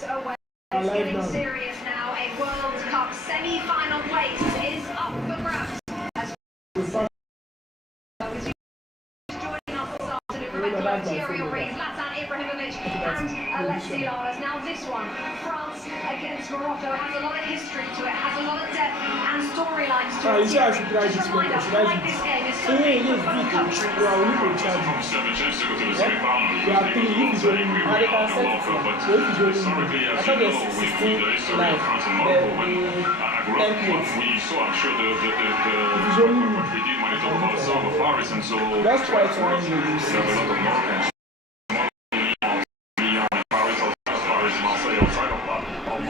weeks away. It's getting serious now. A World Cup semi-final place is up for grabs. Now this one, France against Morocco, has a lot of history to it, has a lot of depth and storylines to it. Just remind us why this game is so big for both countries. Let's try to win you.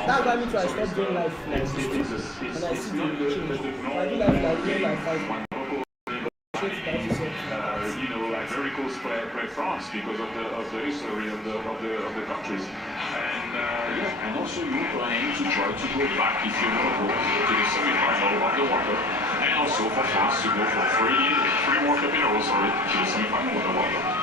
That's why I need to stop doing life like this. And I see the change. I do life like doing like 5 months. Like very close play France because of the history of the countries. And also you're planning to try to go back if you want to go to the semi-final of the World Cup. And also for France to go for three World Cup in a row, to the semi-final of the World Cup.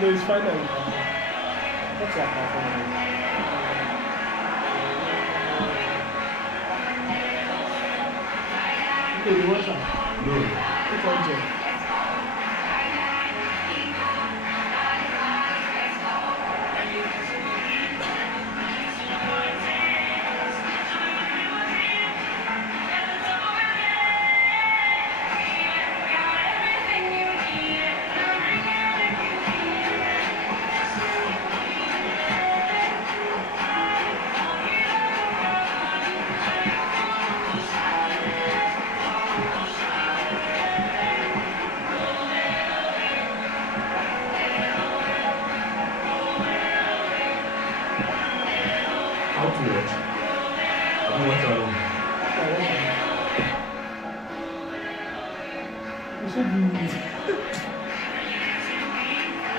No, it's fine now. What's your performance? Okay, you watch that? No. What's on there?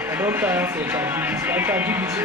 I don't tire for ChatGPT. I ChatGPT.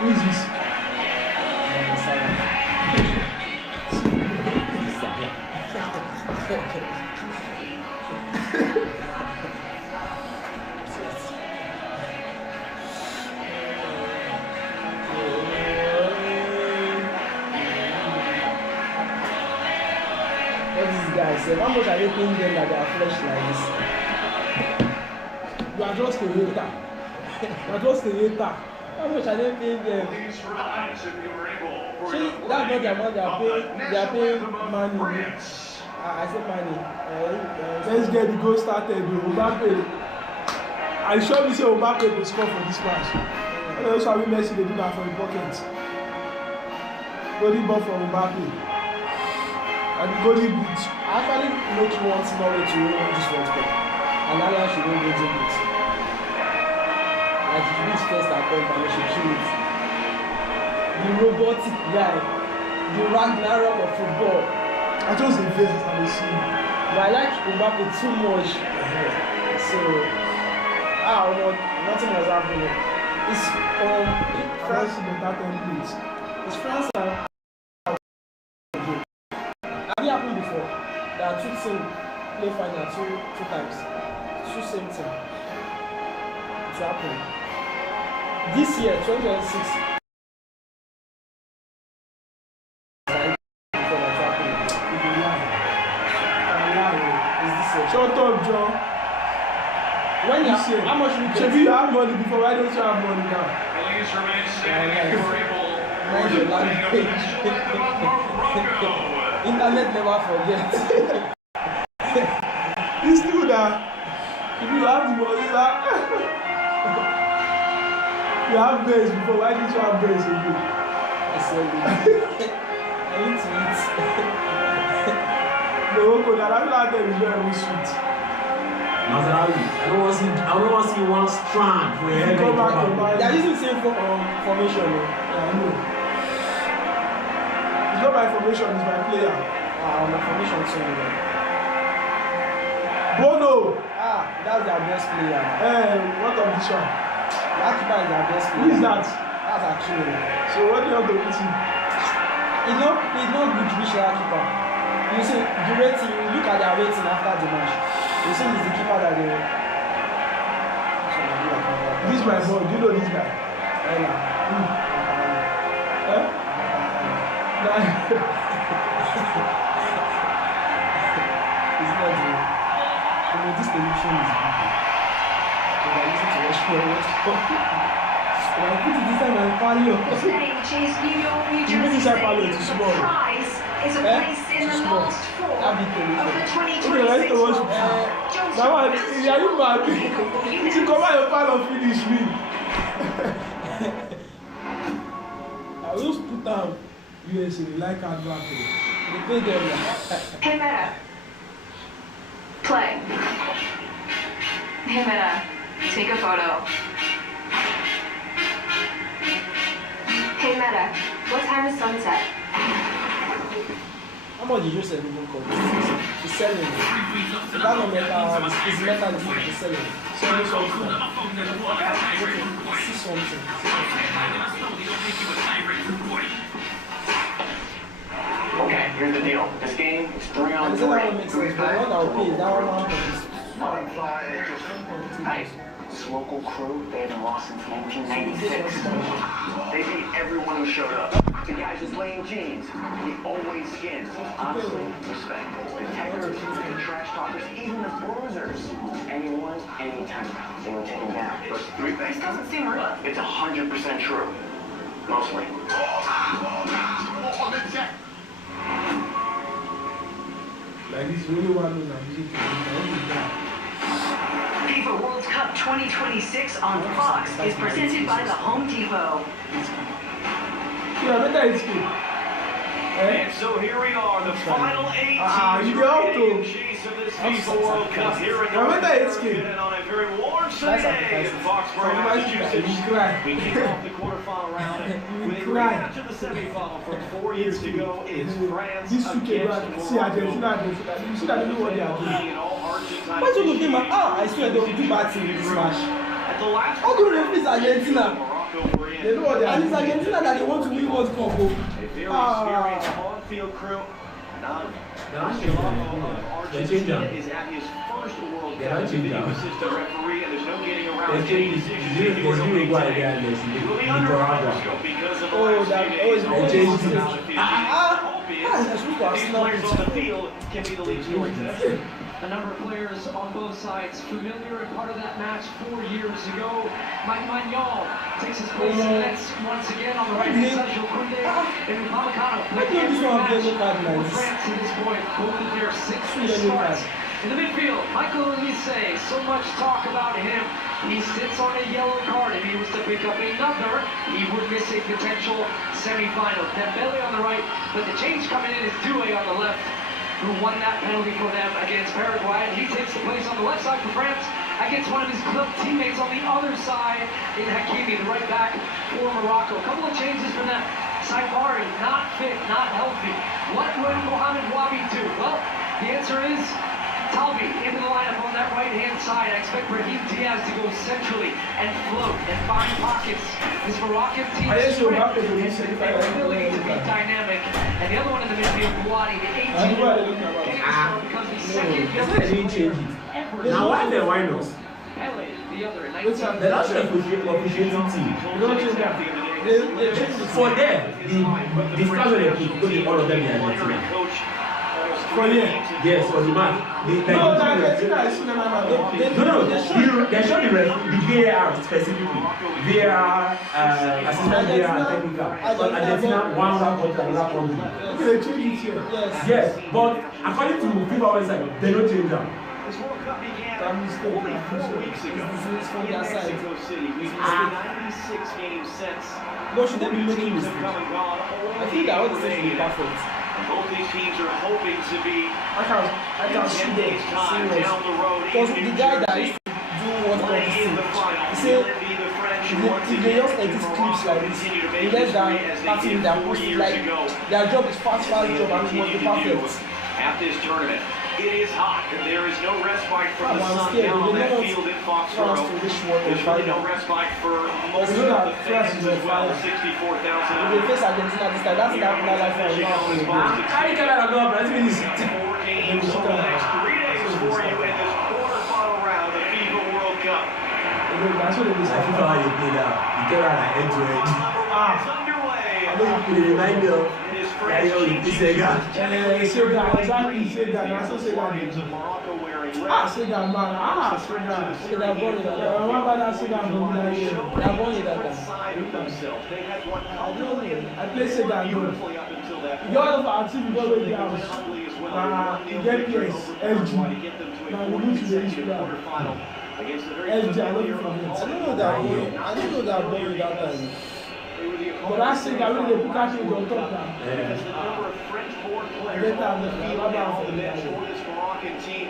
Who is this? What is this guy say? How much are they paying them that they are flesh like this? You are just a hater. You are just a hater. How much are they paying them? See, that's not the amount they are paying. They are paying money. I say money. Let's get the goal started. Mbappe. I sure we say Mbappe will score for this match. And also we Messi they do that for the pocket. Golden ball from Mbappe. And the golden boot. I actually make one Norway to win this World Cup. And Alan should win the boot. Like he reach first attempt and he should kill it. The robotic guy, the Ragnarok of football. I just invest and see. But I like Mbappe too much. So, nothing was happening. It's France. It's France and have it happened before? There are two teams play final two times. Two same team. It happened. This year, 2026. Shut up, John. When you say how much we If you have money before, why don't you have money now? Mind your language. Internet never forget. These people that now. If you have the money, you have base before. Why did you have base again? I said it. I need to eat. Morocco, that is very sweet. Mazarawi, I don't want to see one strand for your head. Go back to Mali. They are using the same formation. Yeah, I know. It's not my formation, it's my player. My formation too. Bono! That's their best player. What of this one? That keeper is their best player. Who is that? That's Akino. So what do you have to put him? He's not good reach that keeper. You see the rating, you look at their rating after the match. You see he's the keeper that they This is my boy, do you know this guy? Ella. It's not the this television is big. When I listen to Rushmore, when I put it this time and follow. Stage is New York, New You mean Jersey. this I follow it, it's small. The prize is a place in the Small. last four That of big television. the Okay, let's 2026 go watch World it. Cup. That one, are you mad? You come out your part of finish me. I will just put down USA, like advert. They pay them. Hey Meta. Play. Hey Meta. Take a photo. Hey Meta. What time is sunset? How much did you sell even call this? He's selling it. That no metal, it's metal, he's selling. Selling something. Okay, see something. Okay, here's the deal. This game is 3 on And 3. the that one makes sense, but the one that will pay is that one Hey, this local crew, they haven't lost since 1996. They beat everyone who showed up. The guys with lame jeans, the always skins. Honestly, respect. The techers, the trash talkers, even the bruisers. Anyone, anytime, they were taken down. This doesn't seem real. It's 100% true. Mostly. Like this is really one of those music. FIFA World Cup 2026 on Fox is presented by the Home Depot. Yeah, better it's good. And so here we are, the final 8 you teams go to- remaining chase of this FIFA World Cup here in Now, North better it's America, good. and on a very warm sunny day in Foxborough, Massachusetts. You cry. We kick off the quarterfinal round with a cry. rematch of the semifinal from 4 years ago. It's France This UK, against see Argentina, Argentina. You see that they know what they are doing. And all Argentine Why do you think, teams I swear they will do bad thing in this match. at the last How do you referee Argentina? Morocco were in. They know what they are And it's doing. Argentina that they want to win World Cup. A very experienced on-field crew. Not Argentina is at his first World Cup as a video assistant referee, and there's no getting around any decisions he will make today. He will be under a microscope because of the last few days. it's Albeit that's what these players on the field can be the lead scoring today. A number of players on both sides familiar and part of that match 4 years ago. Mike Magnol takes his place in the nets once again on the right hand side. Jokunde and Upamecano Why do you have yellow card for like this? France to this point, both of their sixth Yellow card. starts. In the midfield, Michael Olise, so much talk about him. He sits on a yellow card. If he was to pick up another, he would miss a potential semifinal. Dembele on the right, but the change coming in is Doué on the left, who won that penalty for them against Paraguay, and he takes the place on the left side for France against one of his club teammates on the other side in Hakimi, the right back for Morocco. A couple of changes for them. Saibari, not fit, not healthy. What would Mohamed Wabi do? Well, the answer is Talbi into the lineup on that right-hand side. I expect Brahim Diaz to go centrally and float and find pockets. This Moroccan team I guess you'll have to do is this. their ability to be dynamic. And the other one in the midfield, Buati, the 18-year-old, becomes the second youngest player ever. Now why the why not? Pele, the other in What's up? 19. The last officiating team. You don't change that. They change the For them, the discussion they put because all of them in Argentina. For you. Yes, for the match. No, Argentina is No, they showed the VAR specifically. VAR, assistant VAR, and technical. But Argentina, one round to another country. They change it here. Yes. Yes, but according to FIFA website, they don't change them. This World Cup began That mistake, only man. 4 weeks ago This is from in their side. Mexico City. We've played 96 games since. But should they be 40 making teams have come mistakes? and gone. I Only think that all 8 the things will be remain. perfect. And both these teams are hoping to be I can see 10 them. days time Serious. down the road Because in the New guy that Jersey. used to do what Playing in the final. he Will said, it be the French if who once they again just edit Morocco clips like this, continue to they make let down history as they party did their 4 post years like ago? their job is fast job and it must be perfect. At this tournament. It is hot, and there is no respite from the I'm sun scared. down on They that don't field in France Foxborough. to reach what There's really no respite for most You know of that the France fans is on as well. fire. 64,000 If they face Argentina this time, that's not my life for a long Carry Canada go, Brazil is. 4 games over the next 3 days for you in this quarterfinal round of the FIFA World Cup. That's what it is. I feel how they play now. You get around like end to end. It's underway. They remind me of It is Yayo French Sega. Sega, exactly, Sega. That's what Sega Millions did. of Morocco wearing red. Sega, man. Sega. They are born in that. I remember that Sega from that year. They are born in that time. Side of themselves. They had one I play Sega and go. beautifully up until that You got our team, you got where they are. ugly as well. You get PS, SG. Now we need to reach that. quarterfinal against the very SG, I love you familiar from it. I don't know that boy. I don't know that boy that time. But that Sega, when they put that thing on top now. Because the number of French-born players Better on the than field that. and on the bench for this Moroccan team.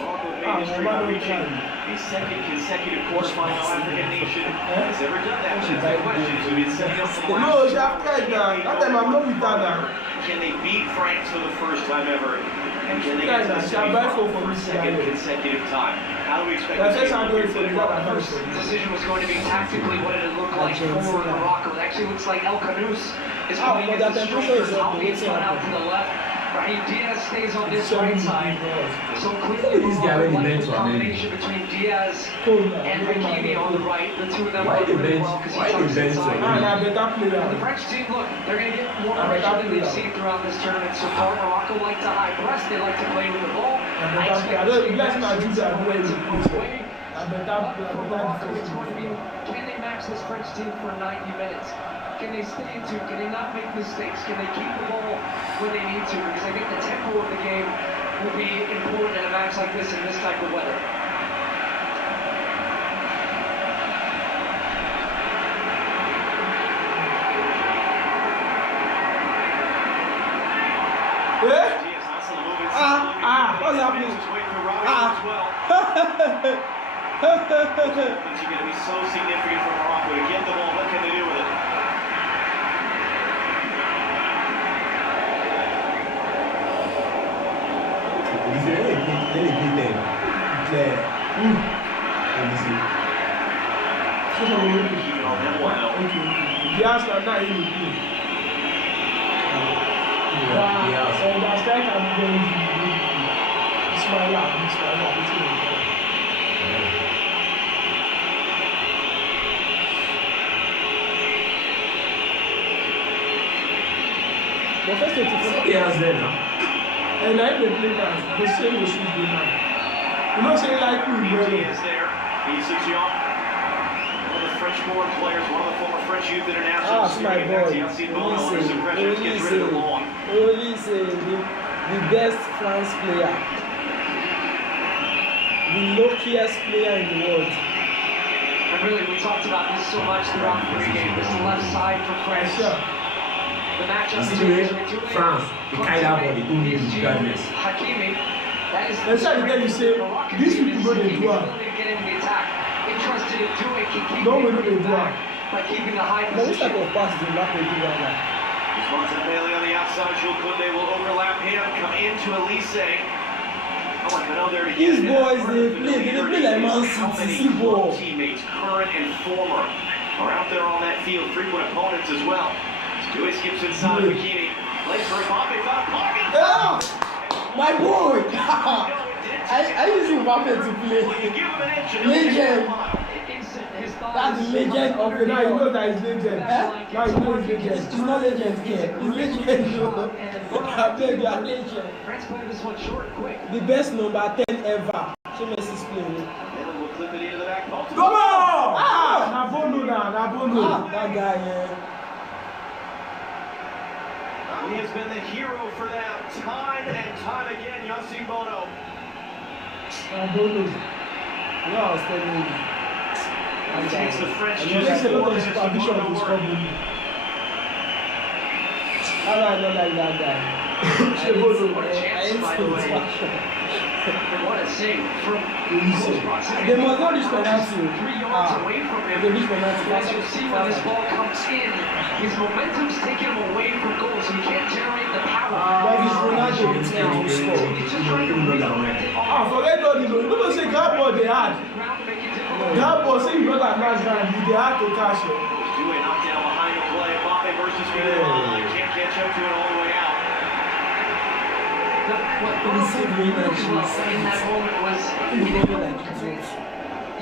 Morocco made history by reaching a second consecutive quarterfinal. No African nation has ever done that. Which is the question. So it's setting up for the No, she have tried that. That time I'm not with that now. Can they beat France for the first time ever? And can they get to the Guys, I buy semifinal for for a this second guy. consecutive time? How do we expect That's this just how game I do to it for play? the other The person. decision was going to be tactically what did it look like for Morocco. It actually looks like El Canoes is coming but in that the temperature striker. is up. Albi's going out to the left. Raheem Diaz stays on this right side. So clearly This guy Morocco really like meant the to, I mean. combination between Diaz Cool, and Hakimi on the right. The two of them Why work the really bench? well because Why he the jumps bench? inside. Man, I better The player. French team, look, they're going to get more I'm pressure than happy they've now. seen throughout this tournament so far. Morocco like to high press. They like to play with the ball. I expect I don't bless my juice and do it. both ways. I better Morocco is defend. going to be, can they match this French team for 90 minutes? Can they stay in tune? Can they not make mistakes? Can they keep the ball when they need to? Because I think the tempo of the game will be important in a match like this in this type of weather. Eh? Diaz also moving What's happening? He's waiting for Robbie as well. It's going to be so significant for Morocco to get the ball. What can they do with it? Let me play them. Declare. Let me see. Keeping on that one though. Yes, I'm not even good. Yeah. So that strike I'm going to do. It's my lap. It's my lap. It's my lap. But first of all, He has there now. And I play that. The same we should do now. You know, say like we He really. is there. He's a young. One of the French-born players, one of the former French youth internationals. my boy. Only say the best France player, the luckiest player in the world. And really, we talked about this so much throughout the pregame. This left side for France. Sure. The matchup You see the way France, the kind of body, don't need regardless. Hakimi, that is That's why you say, these people know they do it. to get into the attack. Interested in doing, can keep Don't it really do in the attack it. by keeping a high But which type position. of pass do Mbappe do right now? Montebelli on the outside. Jules Koundé will overlap him. Come into Elise. Oh, I know there to These get it. boys, they play like Man How City, many see ball. teammates, current and former, are out there on that field, frequent opponents as well. Stewie skips inside Hakimi. Plays for Mbappe. Found a pocket. Yeah, my boy. I use Mbappe to play. Well, you give him an inch and he'll Legend. give you a mile. That's the legend of Okay, the now you know night. that he's legend. Now you know he's legend. He's not legend here. He's legend. I beg you, I'm legend. France played this one short and quick. The best number 10 ever. So Messi's playing. Then we'll clip it into the back. Come on! Nabono now, Nabono. That guy, yeah. He has been the hero for them time and time again, Yossi Bono. I don't know. You know, I was telling you. It takes the French It just takes a 4 lot of minutes to supervision put to the stop work. him. How do I not like that guy? What a I chance, ain't by the seen way. his action. What a save from close proximity. They must not reach penalty. 3 yards away from him. They reach penalty. As you'll see when this ball comes in, his momentum's taking him away from goal, so he can't generate the power. But it's Ronaldo with him to score. He's just trying to redirect it Ah, forget all this. You don't say that ball they had. ground to make it difficult. That ball, say you know that last time, they had to catch it. Due knocked down behind the play. Mbappe versus Milan. Can't catch up to it all the way out. What He's so great that she was in that moment was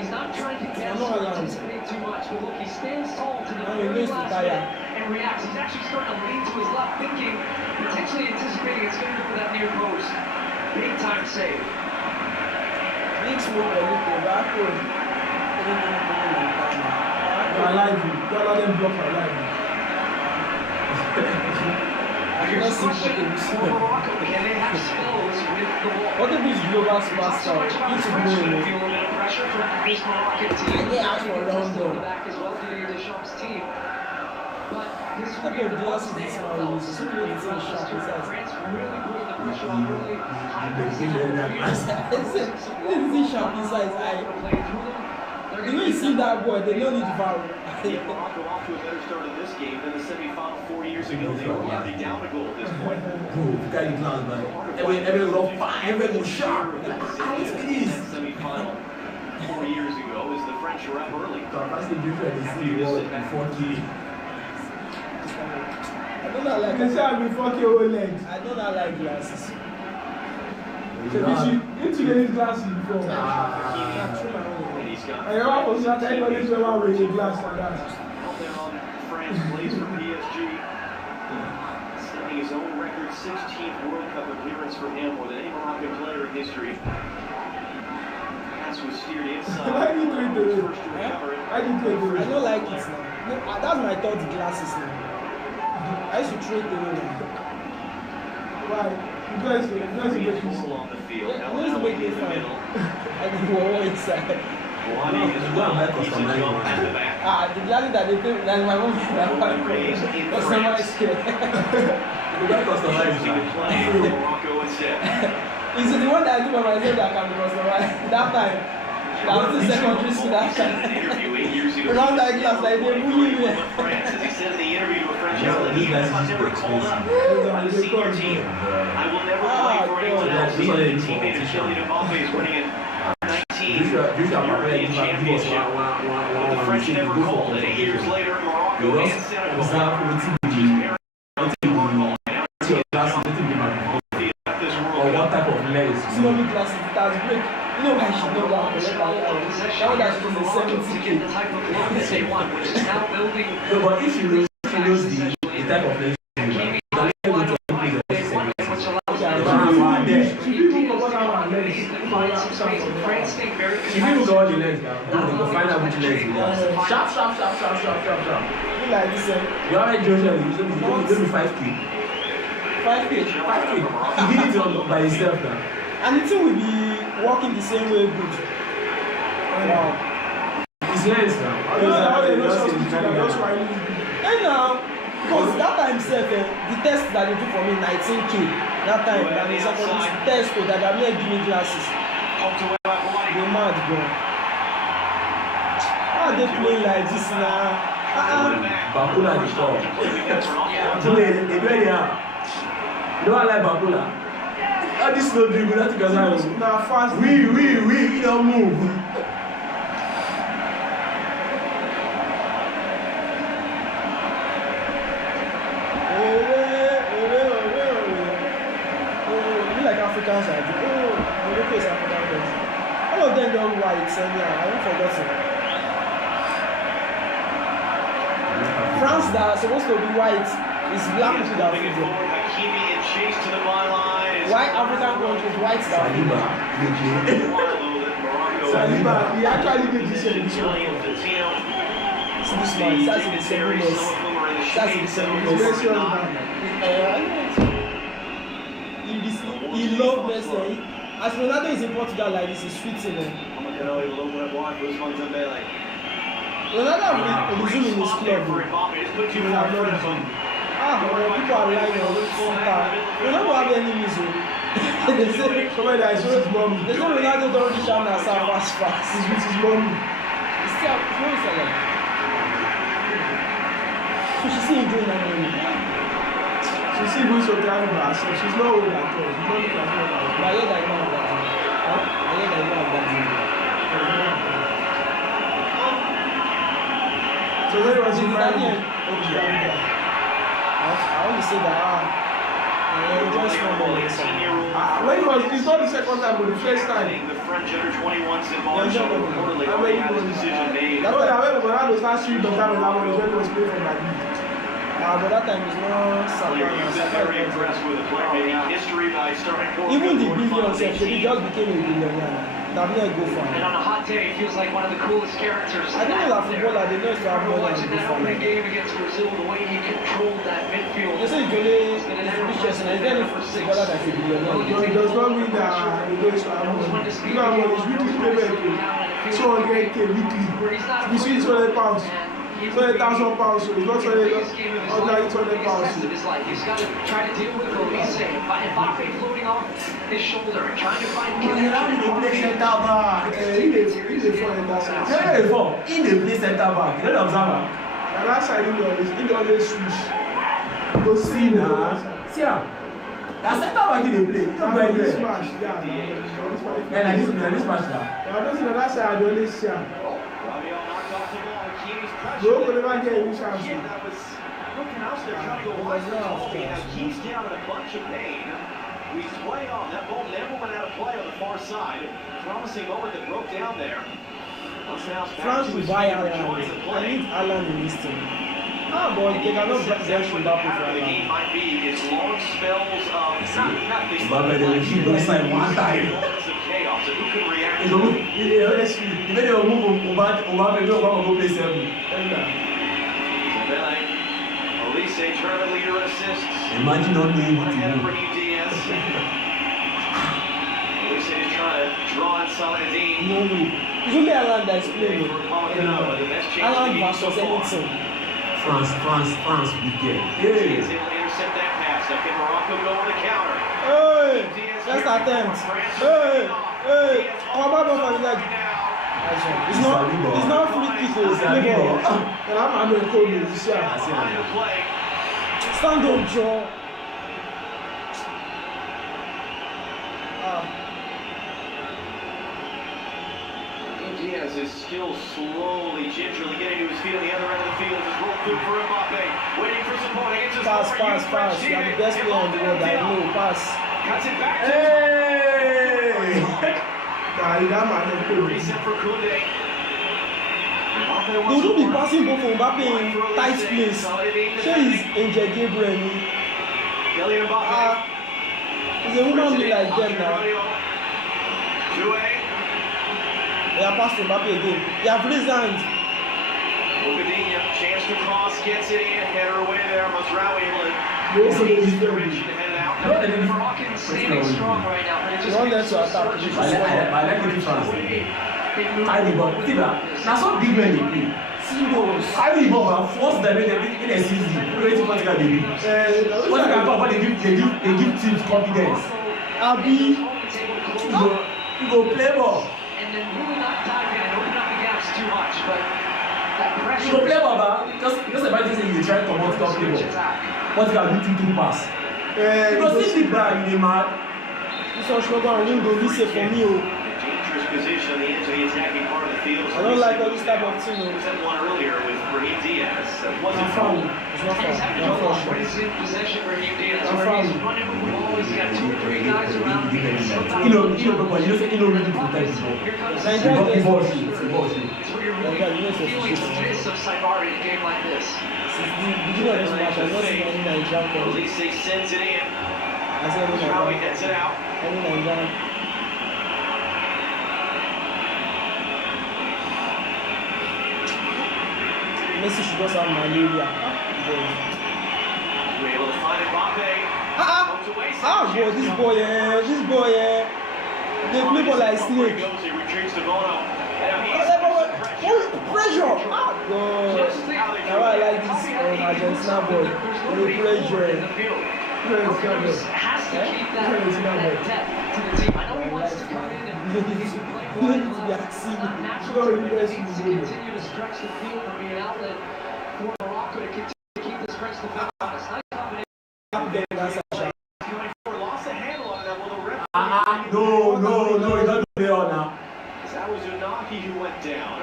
he's not trying to guess or anticipate too much, but look, he stands tall to the very last minute and reacts. He's actually starting to lean to his left, thinking, potentially anticipating it's going to go for that near post. Big time save. Big smoke a little backward. I like you. Don't let them block my life. Here's the question for Morocco, can they have spells with the ball? What if it's global Not so superstar? much about He's the French, going but to feel a bit of pressure from this Moroccan team. They asked for a round On the goal. back as well, Didier Deschamps' team. But this will Look be at the the most last they this have one, felt it's since so the good, it's so last sharp, tour. it's France really putting the pressure on, really high pressing. This is sharp inside his eye. The way you see that boy, they don't need to foul. Yeah, Morocco off to a better start in this game than the semi-final 4 years ago. They were already down a goal at this point. Bro, you got the plans, man. Every go fine, every go sharp. Semi-final 4 years ago as the French were up early. So I'm asking you to see the world before key. I do not like You can say I've been fucking whole legs. I do not like glasses. So you two get glasses before. And he's got I never was not anybody's ever wearing a glass like that. out there on France plays for PSG. Setting his own record 16th World Cup appearance for him, more than any Moroccan player in history. Pass was steered inside. Why do you do it? First to recover it. I didn't do I it. don't like it now. No, that's my third glasses now. I used to throw it away now. Why? Because you make me Goal on the field. Yeah, Now where's the Alawi big in the fan? middle. I did one inside. Wani as well. He's a jump at the back. The glasses that they think that my mom Raised in was so much France. scared. You got customized, Choosing to man. play for Morocco instead. Is it the one that I do by myself that can be customized? That time. That was the secondary school that Said in an time. interview 8 years ago. Around that glass, like they bully me. France, as he said in the interview to a French Yeah, outlet, these even guys if I'm is never too called up expensive. by the senior team, I will never play for anyone God. else. He said his teammate of Kylian Mbappe is winning it 19 European Championship. But the French never called, and 8 years later, Morocco and Senegal. This Or World what Cup. type of legs? Tsunami glasses, it has break. You know why she know that collect that one. That one that she was To get 70K. the type of look that they want, which is now building. No, but if she knows the type of legs, you can let her go to a place that is Which allows there. France staying very If you look at all the legs now, they go find out which legs you got. Sharp, sharp, sharp, sharp, sharp, sharp, sharp. You like this, You already Joshua, you don't be 5K. 5K. 5K. He did it all by himself now. And the thing will be working the same way good. Wow. His legs now. I don't know how they know something to that. That's why I need to. And now, because that time itself, the test that they do for me, 19K. That time, that is secondary test for that I'm not giving glasses. They mad, bro. How are they playing like this now? Bakula the top. So they do it here. You know I like Bakula. All this no dribble, that because I Now fast. we don't move. You like Africans are doing. Oh, Morocco is African country. All of them don't white, so yeah, I haven't forgotten. France that are supposed to be white is black people that are football. Why African countries white that are Saliba, Saliba, he actually did this edition. See this man, that's in the same place. That's in the same place. He loved Messi. As Ronaldo is in Portugal like this, it's sweet in there. Ronaldo will resume in his club. People are lying on Twitter. Ronaldo have enemies. They say Ronaldo don't reach out now fast. He's with his mommy. It's still close to them. So she's still enjoying that money. She's still going to drive by herself. She's not old at all. She's not old at all. But I hear that you don't have that. I hear that you don't have that. So when was he married? I want to say that just one more. It's not the second time, but the first time. The French under 21s in Marshall reportedly already had a decision made. That's what I went when I was last week. The time when I was playing for Madrid. But that time is not You've been very impressed with the player, making history by starting four. Even the billions, they just became a billionaire. That will not go far. And on a hot day, he feels like one of the coolest characters. I think that footballer, they know it's not more than watching that opening game against Brazil, the way he controlled that midfield. They say Jole is richest, and is there any footballer that should be billionaire? No, it does not mean that he goes to have money. You know what his weekly payment is 200k weekly. Between 200 pounds. 200,000 pounds, so it's not 200 pounds. He's got to try to deal with Olise. Mbappe floating off his shoulder and trying to find He play center back. He dey fall in that side. He play center back. You don't observe. And that side he always switch. Go see now. See ya. That's center back he dey play. This match, yeah. This match now. I don't see that side I dey always see am. No, but never get any chance. Looking out there, trying to go wide for the ball. Keys down in a bunch of pain. He's way off. That ball never went out of play on the far side. Promising moment that broke down there. France will buy Alan. I need Alan in this team. But they cannot bench Mbappe for Alan. The game might be its long spells of nothing. Mbappe dey keep those side one time. Moments of chaos. And who can react? The way they will move Mbappe go play 7. Olise, tournament leader assists. Imagine not knowing what to Ahead of do. Raheem Diaz. Olise is trying to draw in Saladin. No way. It's only Alan that is playing. Alan versus anything. France, we get. He is able to intercept that pass. Now can Morocco go on the counter? Hey! First attempt. Hey! Come back over the leg. It's not free kick, it's play ball. And I'm going to call you. Stand up, Joe. Diaz is still slowly, gingerly getting to his feet on the other end of the field. Just roll through for Mbappe. Waiting for support against his Pass. You are the best player in the world. I know. Pass. Cuts it back to reset for Koundé. They will be passing both for Mbappe in tight place. She is Angel Gabriel. Kylian Mbappe. He's a woman be like them now. They are passing Mbappe again. They have raised hands. Chance to cross, gets it in, header away there. Mazraoui able to use direction to head it out. Moroccan standing strong right now, but it just You want them makes to attack. I like the France. I the ball. See that? Now some big men dey play. I the ball force them in a season. Wetin Portugal dey do? Portugal talk about they give teams confidence. Abi. You go play ball. and then really not dive in and open up the gaps too much, but that pressure. You go play ball, because the bad thing is you try to comot top play ball. Portugal do 2-2 pass. Because if the ball you dey mad. This one should go and win the Olise for me. Dangerous position on the edge of the attacking part of the field. I don't like all this type of thing. Was that one earlier with Raheem Diaz? That wasn't foul. foul. It's not He's having foul. trouble when he's in possession, Raheem Diaz, Not where foul. he's running with the ball, he's got 2 or 3 guys around him. and sometimes- You know really protect the ball. Here comes Nigeria The is ball shoot. The ball shoot. It's where you're Yeah, really you know, feeling the pace of Saibari in a game like this. Since the beginning of this match, I've not seen any Nigerian player. Olise sends it in. I said any How he Nigerian. heads it out. Any Nigerian. Messi should just have malaria. We're able to find Mbappe. Boy, this boy, They play ball like snake. He retreats to Bono. Pressure! Ah, God. Now I like this Argentina boy. The pressure. Has to keep that depth to the team. I know he wants to come in and naturally to continue to stretch the field and be an outlet for Morocco to continue to keep this French defense honest. Nice combination. Lost the handle on that. Well, the ref. No, he doesn't play on now. That was Unaki who went down.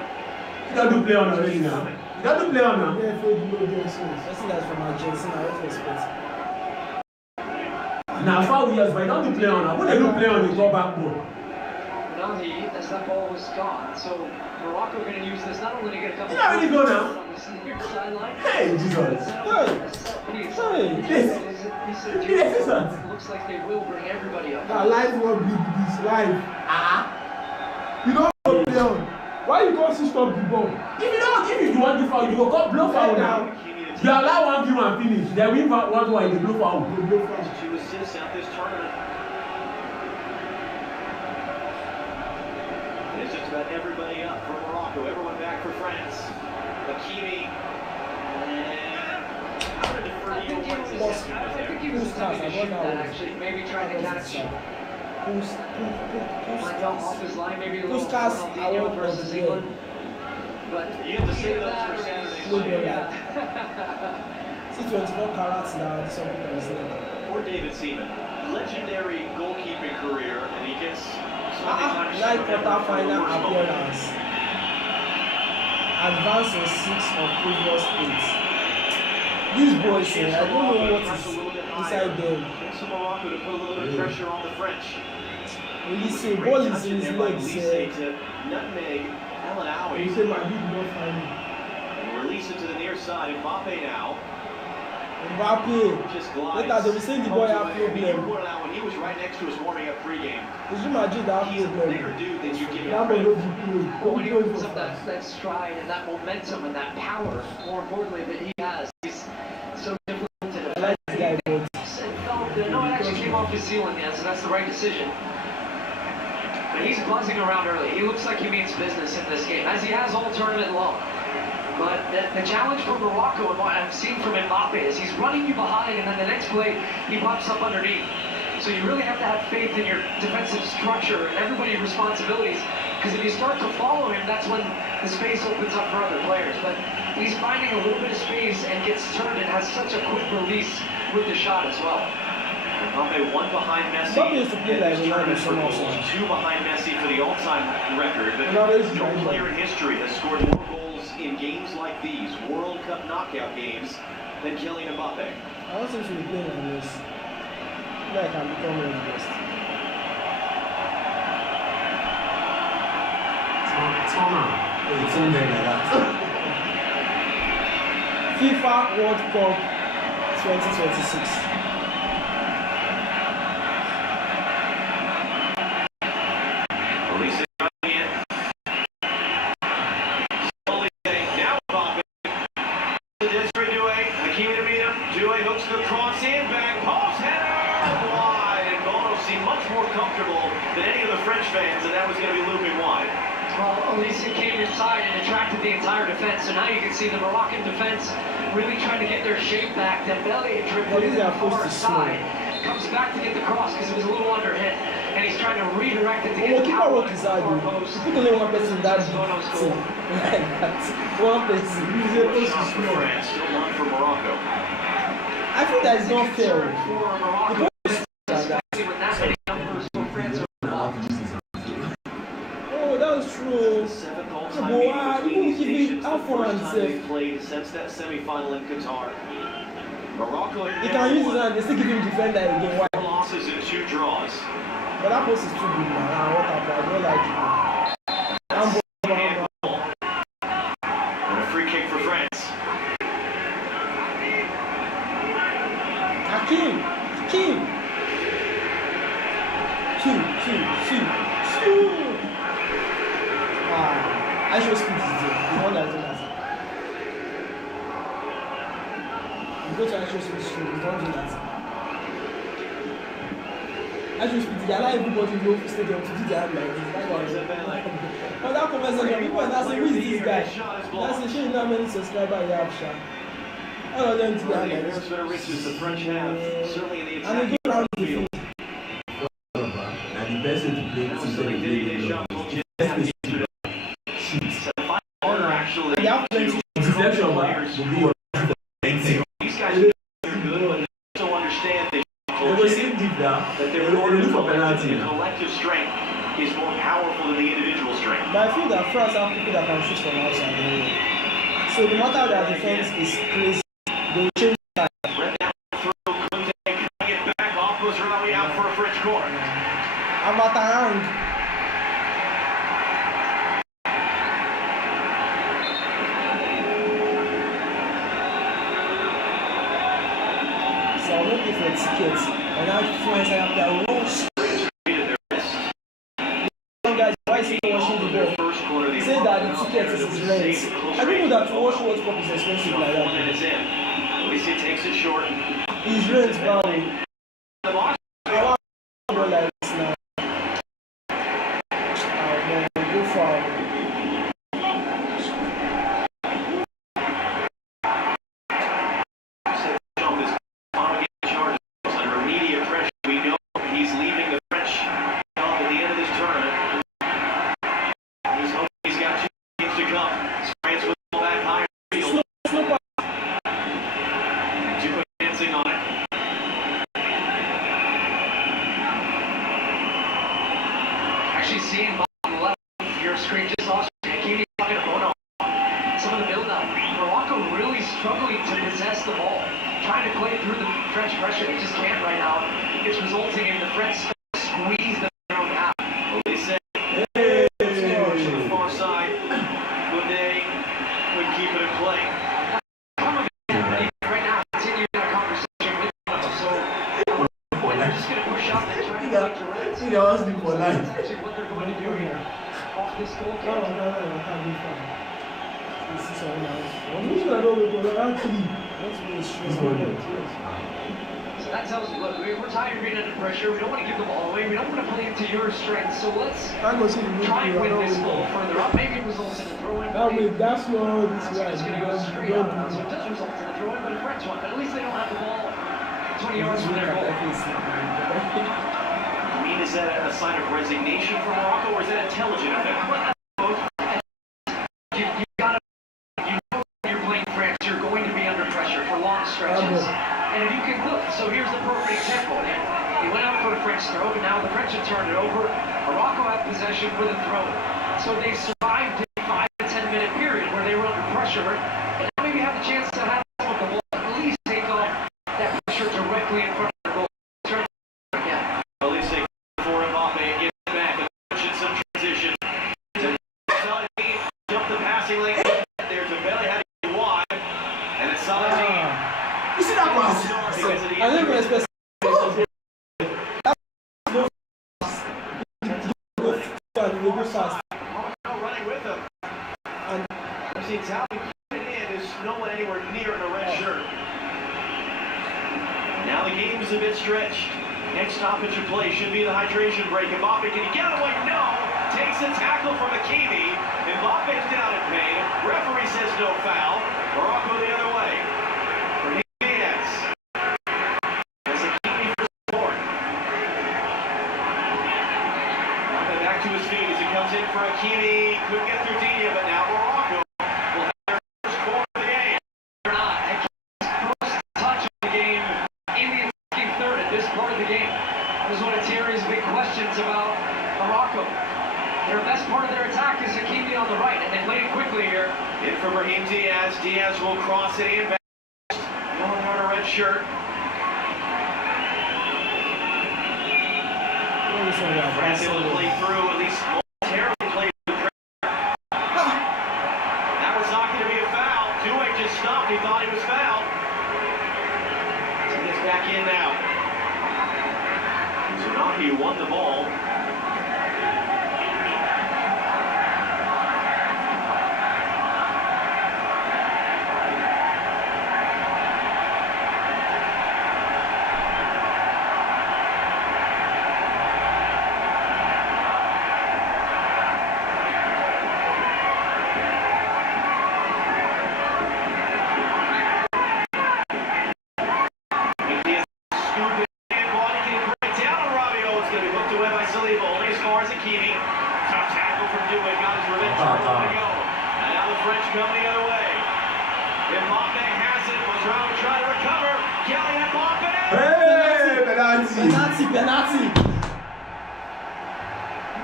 He doesn't play on already now. He doesn't play on now. That's from Argentina. I don't respect. Now, 5 years, but he doesn't play on now. When they don't play on, they go back more. As that ball was gone. So Morocco going to use this not only to get a couple. He's not really going now. On the sideline. Hey, Jesus. Looks like they will bring everybody up. Life won't be this life. You don't play on. Why you go see stop the ball? If you want to foul, you go come blow foul now. You allow 1v1 and finish. Then we want 1-1 in the blow foul. Two assists out this tournament. It's just about everybody up for Morocco. Everyone back for France. Hakimi. I'm going to defer to you. I think he was shooting that actually. Maybe trying to catch off his line. Maybe a little Ronaldinho versus England. But you have to save those for Saturday. See 24 carats now. Something is there. Or David Seaman. Legendary goalkeeping career, and he gets Nine quarter-final appearance. Advance in 6 of previous 8. These boys, I don't know what is inside them. Morocco to put a little bit of pressure on the French. Really say, ball is in his legs. Nutmeg, Elanawi. You say my big not funny. And release it to the near side. Mbappe now. Mbappe. Later they will say the boy have problem. When he was right next to us warming up pregame. Is you Madrid have He's a problem? bigger dude than you give him That credit will for. not be But when he opens up that stride and that momentum and that power, more importantly, that he has, he's so different to defend. I like this guy, but No, it actually came off his ceiling, yeah, so that's the right decision. But he's buzzing around early. He looks like he means business in this game, as he has all tournament long. But the challenge for Morocco and what I've seen from Mbappe is he's running you behind, and then the next play, he pops up underneath. So you really have to have faith in your defensive structure and everybody's responsibilities, because if you start to follow him, that's when the space opens up for other players. But he's finding a little bit of space and gets turned and has such a quick release with the shot as well. Mbappe one behind Messi. Mbappe used to play like Tournament for Ronaldo. goals, two behind Messi for the all-time record. But Ronaldo is no right. player in history has scored more goals in games like these, World Cup knockout games, than Kylian Mbappe. I want him to be playing like this. Like I can become one of the best. It's something like that. FIFA World Cup 2026. Releasing it. Slowly saying, now Mbappe. Desiree Doué. Hakimi to meet him. Doué hooks the cross in. Back post header. Wide. And Bono seemed much more comfortable than any of the French fans, and that was going to be looping wide. Well, Olise came inside and attracted the entire defense, so now you can see the Moroccan defense really trying to get their shape back. Dembele dribbled to the far side, comes back to get the cross because it was a little underhit, and he's trying to redirect it to get the power on the far post. I think only one person that Bono's team goal. like that. One person. Shot for France, still none for Morocco. I think that is not fair. For Morocco, especially with that many numbers for France are involved. Oh, that was true. Seventh all-time But meeting why? between You these give me nations, the how far first and time safe. they've played since that semi-final in Qatar. Morocco had He can use his hand, they still give him defender again. Why? four losses and 2 draws. But that post is too big now. What happened? I don't like it. Handball. And a free kick for France. Hakim! Shoot! I should speak to the one that is doing that. You go to actual speech, you don't do that. Actually, they allow everybody to go to stadium to do their hand like this. That's why. But that conversation, people are asking, who is this guy? That's a shame how many subscribers you have, Sha. All of them to their hand like this. The French have, certainly in the And they go around the field. And the best way to play is to play actually They have plenty. deception, man. these guys are good, but they also understand They will see deep down. that They their will look for penalty. collective strength is more powerful than the individual strength. But I feel that France have people that can shoot from outside. So no matter their defense is crazy, they will change time. Red down through, Kunde cutting it back, off goes Ravi out for a French corner. Amatarang. So I'm looking for tickets. And now France have their rules. Guys, why is he watching the ball? First corner, He said that the ticket is his rent. I didn't know that to watch World Cup is expensive like 4 that. minutes in. Alicia takes it short. His rent, bro. The box. I want to go like this now. Oh man, go far. Jump is following charges under immediate pressure. We know he's leaving the French at the end of this tournament. He's hoping he's got 2 games to come. France will go back higher field. Duke dancing on it. Actually seeing on the left of your screen just lost Hakimi talking to Bono. Some of the build up. Morocco really struggling to possess the ball. Trying to play through the French pressure. They just can't right now. It's resulting in the French squeeze the own half. Elise to the far side. Kunde would keep it in play. Right now, continue that conversation with them. So they're just going to push up and try to make the runs. See, they asked me for life. See what they're going to do here. Off this goal No, kick. I can't be fine. This is all nice. I'm just gonna go with the three. That's really strong. So that tells you, look, we're tired of being under pressure. We don't want to give the ball away. We don't want to play into your strength. So let's I'm gonna see the try and win this goal movie. further up. Maybe it results in a throw-in. That way, that's not this guy. It's going to go straight out. So it does result in a throw-in, but a French one. But at least they don't have the ball 20 yards from their goal. I mean, is that a sign of resignation for Morocco, or is that intelligent of them? You know you're playing France, you're going to be under pressure for long stretches. And if you can look, so here's the perfect example. He went out for a French throw, but now the French have turned it over. Morocco had possession with a throw. So they survived a 5 to 10 minute period where they were under pressure. And now maybe have the chance to have some of the ball, at least take off that pressure directly in front of the goal. Turn it again. Elise for Mbappe and gets it back. And some transition. Jump the passing lane. There's a belly had to be wide. And it's Saladin. You see that pass? Because of the I didn't even expect go fast. running with him. And See, Italian put it in. There's no one anywhere near in a red shirt. Now the game's a bit stretched. Next stoppage of play should be the hydration break. Mbappe, can he get away? No. Takes a tackle from Hakimi. Mbappe's down in pain. Referee says no foul. Morocco the other way. For Diaz. That's Hakimi for support. Mbappe back to his feet as he comes in for Hakimi. Couldn't get through Diaz, but now Morocco will have their first score of the game. Or not. Haki's first touch of the game in the attacking third at this part of the game. That was one of Thierry's big questions about Morocco. Their best part of their attack is Hakimi on the right, and they played it quickly here. In for Brahim Diaz. Diaz will cross it in. No one wearing a red shirt. France able to play through, at least momentarily play through. That was not going to be a foul. Doué just stopped. He thought he was fouled. So he gets back in now. Zanaki won the ball. Morocco from doing, got his revenge to go. And now the French come the other way. Mbappe has it, was trying to recover. Kylian Mbappe! Hey, penalty.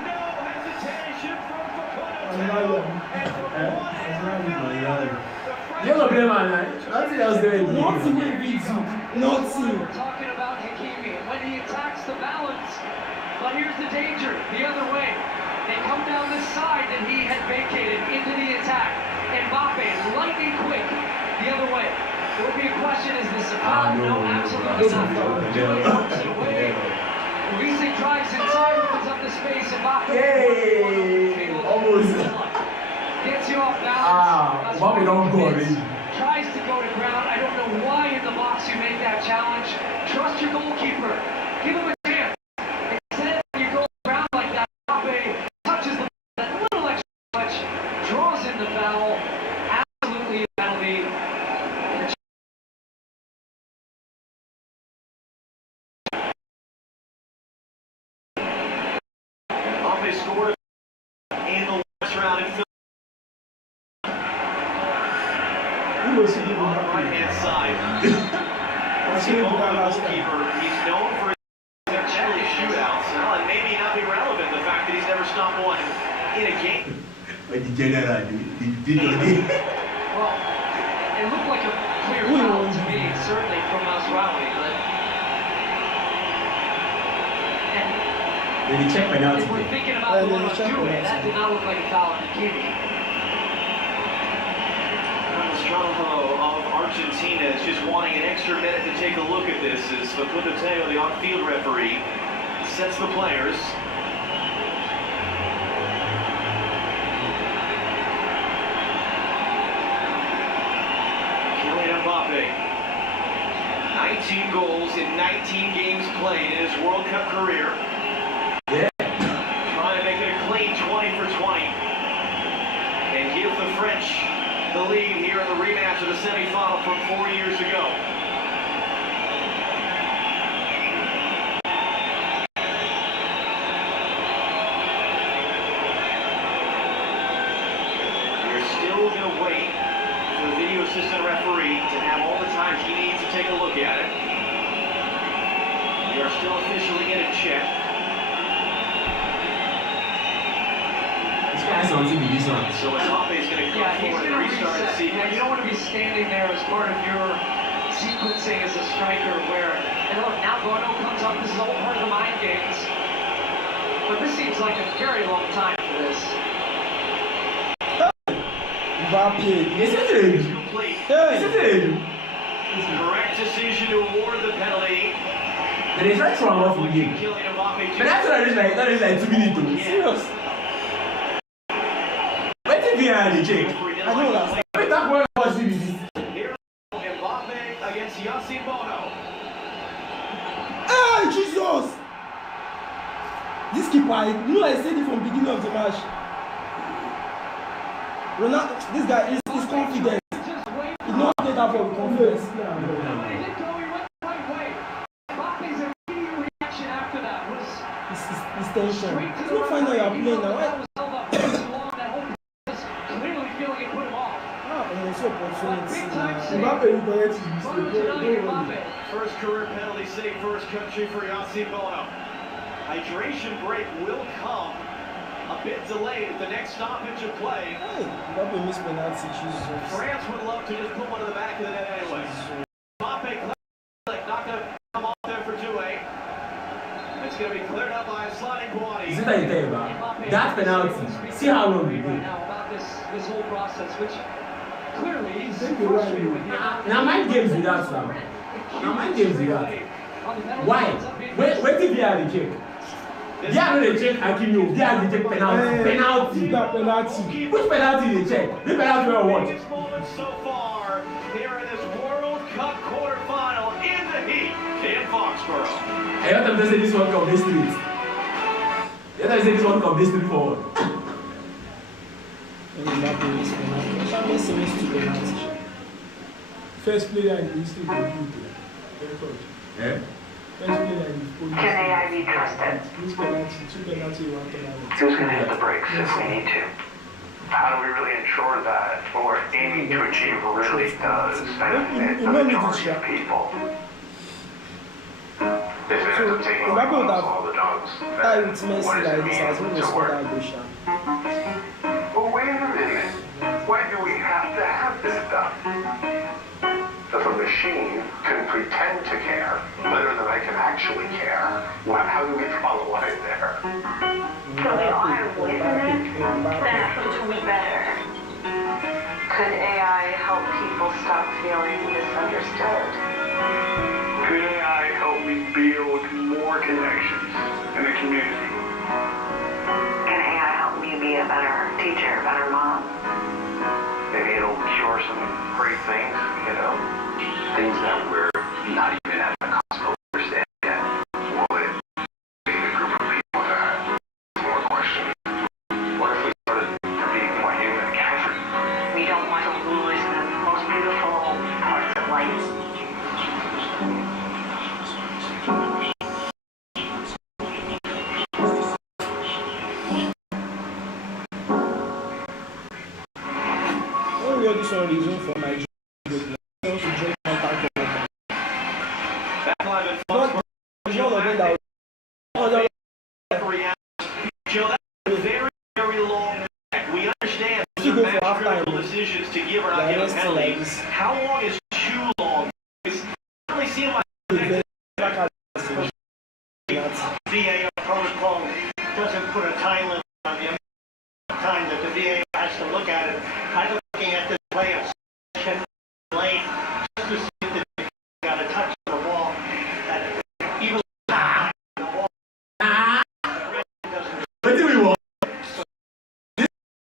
No hesitation from Facundo. Yellow blame man, nothing else doing. Nothing will beat you. Nothing. We're talking about Hakimi when he attacks the balance. But here's the danger, the other way. They come down this side that he had vacated into the attack. Mbappe, lightning quick, the other way. There will be a question, is this a foul? No, absolutely not. Julie works it away. Racing drives inside, opens up the space. Mbappe. Yay! Almost. Gets you off balance. Mbappe don't go already. Tries to go to ground. I don't know why in the box you make that challenge. Trust your goalkeeper. Give him a chance. Instead, you go around like that. Mbappe touches the that little extra touch, draws in the foul. Absolutely a penalty. Mbappe scored in the last round in Philly. On the right-hand side. Goalkeeper, he's known for his penalty shootouts, and maybe not be relevant the fact that he's never stopped one in a game. But the general, Well, it looked like a clear foul to me, certainly from Masraoui, but They check penalty. if we're thinking about the one on Juve, that did not look like a foul on Hakimi. Stronghold of Argentina is just wanting an extra minute to take a look at this as Facundo, the on-field referee, sets the players. Kylian Mbappe, 19 goals in 19 games played in his World Cup career. Yeah. Trying to make it a clean 20 for 20 and give the French the lead here in the rematch of the semifinal from 4 years ago. You're still going to wait for the video assistant referee to have all the time he needs to take a look at it. We are still officially in a check. So Mbappe is going to come forward and restart the sequence. You don't want to be standing there as part of your sequencing as a striker where, and look, now Bono comes up, this is all part of the mind games. But this seems like a very long time for this. Mbappe. Complete. Hey. Correct decision to award the penalty. But it's right from off again. Kylian Mbappe. But that's not like 2 minutes. Serious. The check. I know that. Wait, that one was this. Here, Mbappe against Yassine Bono. Hey, Jesus! This keeper, I said it from the beginning of the match. Ronaldo, this guy is confident. He knows how to play that ball with confidence. His tension. He's not finding out you're playing now. First career penalty save, first country for Yassine Bono. Hydration break will come a bit delayed at the next stoppage of play. Hey, Mbappe missed penalty, Jesus. France would love to just put one to the back of the net anyway. Mbappe not going to come off there for 2-8. It's going to be cleared up by a sliding Buani. Is it that you tell you about? That penalty. See how long we do. Now about this whole process, which clearly he's frustrated with. Now mind games with that now. Now mind games with that. Why? Wait till they are the check. They are not the check Hakimi. They are the check penalty. Penalty. Which penalty they check? Which penalty we want? Biggest moment so far here in this World Cup quarterfinal in the heat in Foxborough. I heard them say this one come this street. The other say this one come this street forward. First player in history to do it. Yeah. Let's play like the police. Can AI be trusted? This penalty, 2 penalty, 1 penalty. Who's going to hit the brakes if we need to? How do we really ensure that what we're aiming to achieve really does benefit the majority of people? If it ends up taking away all the jobs, Time with Messi what does like it this has mean been to scored work? that goal, sha. Well, wait a minute. Why do we have to have this stuff? If a machine can pretend to care better than I can actually care, how do we draw the line there? So we all have witness that which will be better. Could AI help people stop feeling misunderstood? Could AI help me build more connections in the community? Can AI help me be a better teacher, a better mom? Maybe it'll cure some great things, things that we're not even at the cusp of understanding yet. Will it be a group of people that have more questions? What if we started to be more human again? We don't want to lose the most beautiful parts of life. When we this one resume for Nigeria, we also drink contact water. Backline and Not all of them that Joe, that's a very, very long back. We understand those Still are go for half match-critical time. decisions to give or Yeah, not give a let's see penalty. like this. How long is too long? It certainly seemed like the VAR protocol doesn't put a time limit on the amount of time that the VAR has to look at it. I've been looking at this play of lane just to see if they got a touch on the ball. That even the ball. What do we want?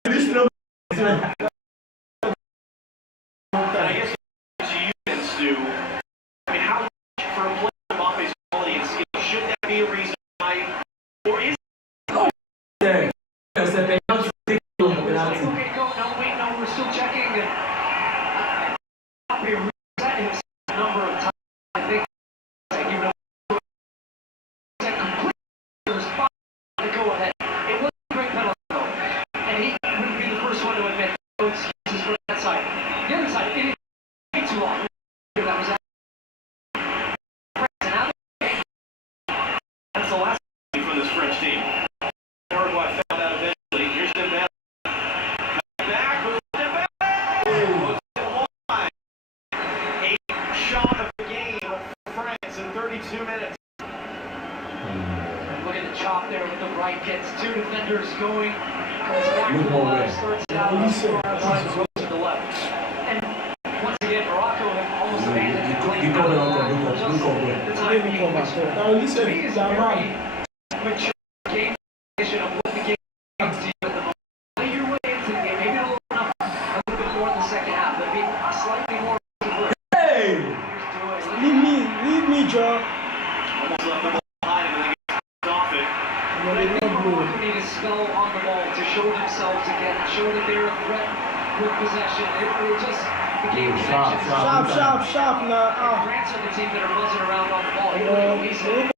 This number. And I guess to you and Stu, I mean, how much for a player of Mbappe's quality and skill, should that be a reason why, or is Yeah. It's a penalty. Take the penalty. Okay, go. No, wait, no, we're still checking. He reset himself a number of times. I think, that completely response to go ahead. It was a great penalty, though. And he wouldn't be the first one to admit no excuses for that side. The other side, it didn't take too long. That was that's the last for this French team? Uruguay found out eventually. Here's the back. Back with the back. Eighth shot of the game for France in 32 minutes. look at the chop there with the right, gets two defenders going. Goes back to the left, starts it out on the far side, goes to the left. And once again, Morocco have almost abandoned the play. Look over. The time being, which Now to listen, me is a very mature game vision of what the game means to you at the moment. Play your way into the game, maybe it'll open up a little bit more in the second half, but be slightly more diverse. Hey! leave me, Joe. Almost left the ball behind him and then gets off it. But I think Morocco need a spell on the ball to show themselves again, show that they're a threat with possession. It just the game connection. Sharp now. France are the team that are buzzing around on the ball. You know, easily.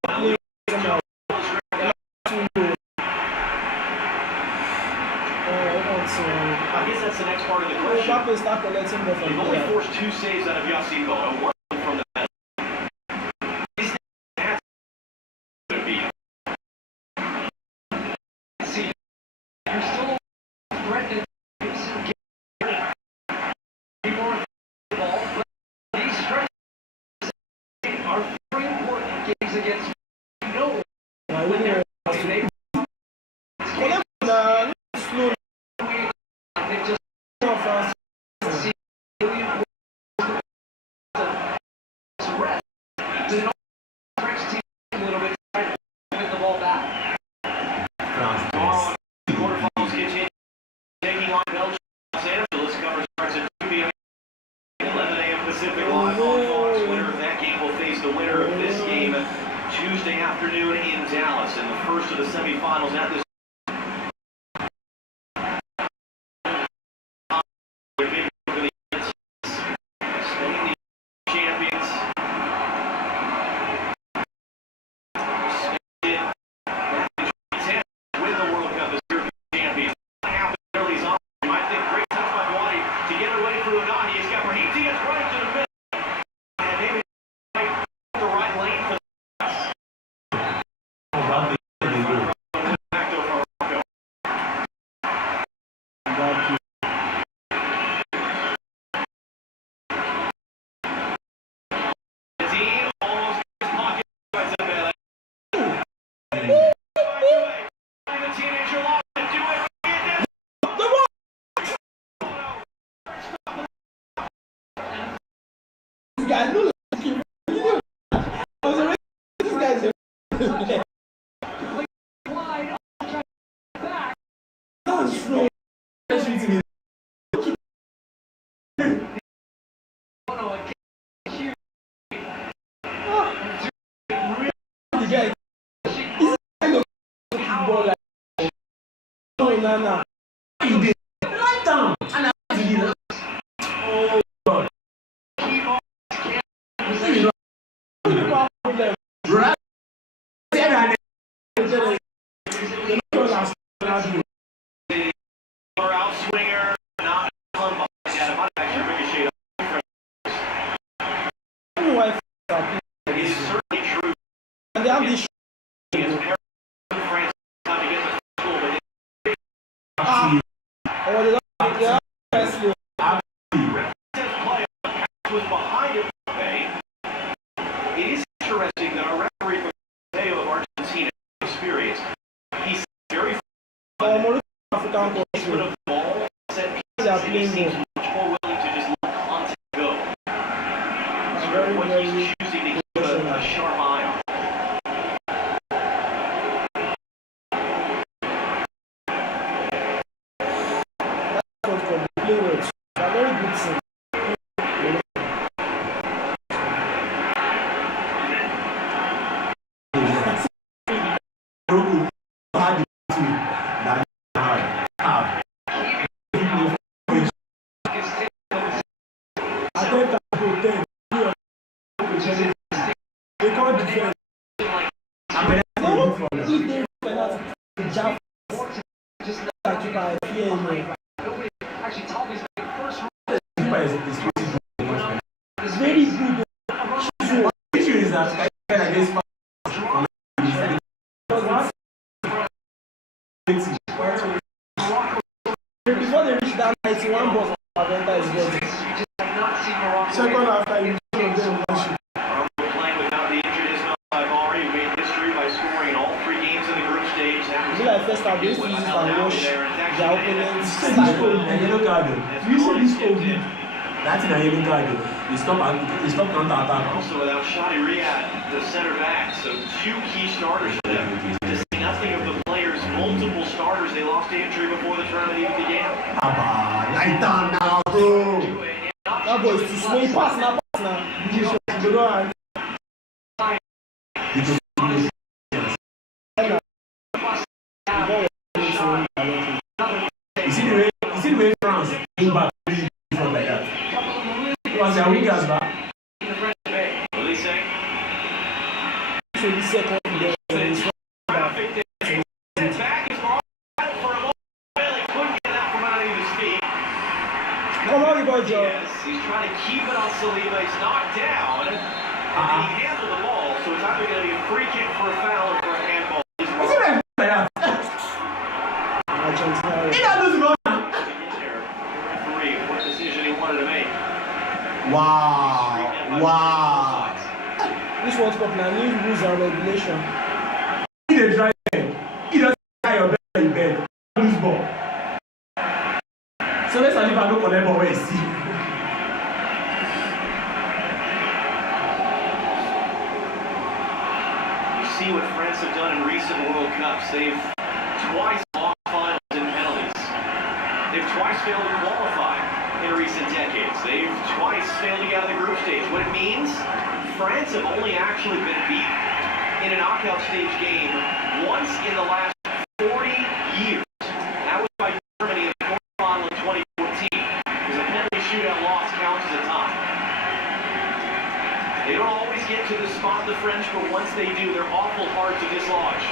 I guess that's the next part of the question. Mbappe start collecting ball from They've only here. forced 2 saves out of Yassine and 1 from the net. Is that going to be? See, you're still threatening to be more of the ball, but these stretches are very important games against no when they're they just see banana. You did. Right down. And I did. Oh God. Right. Outswinger, not fun. Yeah, actually ricochet. It is certainly true. And they have this France trying to get the goal, but was behind it. It is interesting that our referee from Mateo of Argentina experience. He's very African put a ball set pieces, and he seems much more willing to just let on to go. So what he's choosing to keep a sharp eye on. Very good. The issue is that against before they reach that 91 ball, Aventa is good. Second after you Playing without the injured Ismail Ivory, who made history by scoring in all 3 games in the group stage. I feel like first half they used to use it and wash their opponents. yellow card. You say this COVID. That's in a yellow card. They stop counter attack. Also without Shadi Riyad, the center back, so 2 key starters for them. To say nothing of the players, multiple starters they lost to injury before the tournament even began. Light down now, bro. That boy is too small. He pass now. You see the way France came back like that. It was their wingers back. What are they saying? So the second Back is wrong for a moment. He couldn't get that from underneath his feet. come on, boy, Joe. Yes, he's trying to keep it on Saliba. He's knocked down. And he handled the ball, so it's either going to be a free kick for a foul or for a handball. He's wrong. Like that. He got lose goal. Referee, what decision he wanted to make. Wow. This World Cup now new rules and regulation. He dey try bed. He doesn't try your bed in bed. Lose ball. So let's leave and go collect ball where he see. You see what France have done in recent World Cups. They've twice lost finals in penalties. They've twice failed to qualify in recent decades. They've twice failed to get out of the group stage. What it means, France have only actually been beaten in a knockout stage game once in the last 40 years. That was by Germany in the quarterfinal in 2014. Because a penalty shootout loss counts as a tie. They don't always get to the spot, the French, but once they do, they're awful hard to dislodge.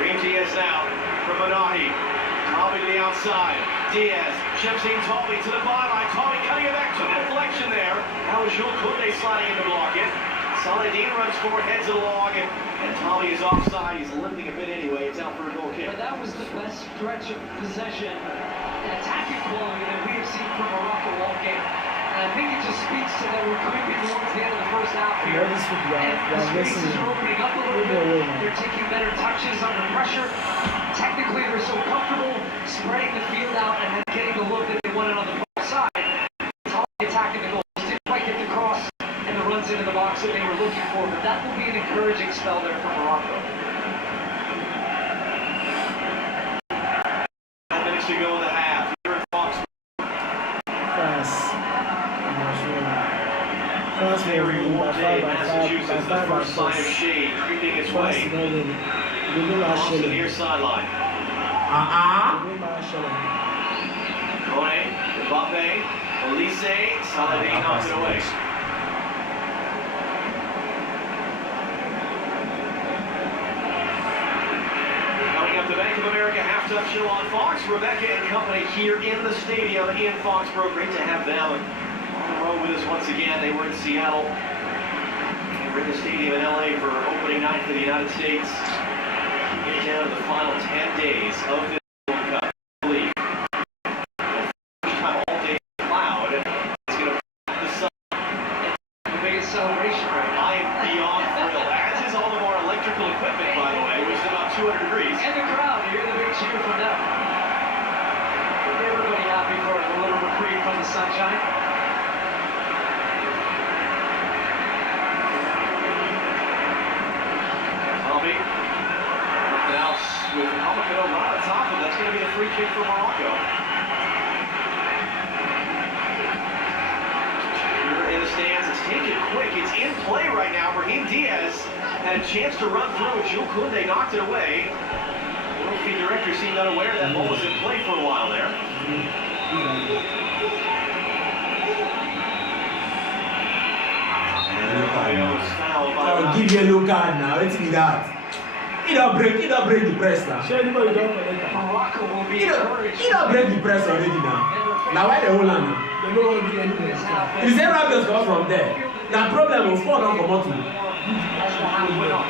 Brahim Diaz now from Manahi. Tommy to the outside. Diaz, Shemsine Tommy to the byline. Tommy cutting it back to the deflection there. That was Jules Koundé sliding in to block it. Saladin runs forward, heads it along, and Tommy is offside. He's limping a bit anyway. It's out for a goal kick. But that was the best stretch of possession and attacking quality that we have seen from Morocco all game. And I think it just speaks to that we're creeping towards the end of the first half here. And the spaces are opening up a little bit. They're taking better touches under pressure. Technically, they're so comfortable spreading the field out and then getting the look that they wanted on the far side. It's all attacking the goal. Didn't quite get the cross and the runs into the box that they were looking for, but that will be an encouraging spell there for Morocco. 9 minutes to go in the half. Here at Fox. France Very warm day in Massachusetts. The first sign of shade creeping its way. Across the near sideline. Kone, Mbappe, Olise, Saladin knocks it away. Coming up, the Bank of America halftime show on Fox. Rebecca and company here in the stadium in Foxborough. Great to have them on the road with us once again. They were in Seattle. They were in the stadium in LA for opening night for the United States. Getting down to the final 10 days of this World Cup. I believe. First time all day cloud. It's going to the sun. The biggest celebration, right? I am beyond thrilled. As is all of our electrical equipment, by the way, which is about 200 degrees. And the crowd, you hear the big cheer from them. Everybody happy for a little reprieve from the sunshine. Tommy. Out with Hamilton right on top of that's going to be a free kick for Morocco. Here in the stands, it's taken quick. It's in play right now. Brahim Diaz had a chance to run through it. Jules Koundé knocked it away. The rugby director seemed unaware that ball was in play for a while there. Give yellow card now. Let's see that. He don't break the press now. Morocco will be encouraged. He don't break the press already now. Now why the whole land now? The same Raptors come from there. The problem will fall down from what to do. As the half went on.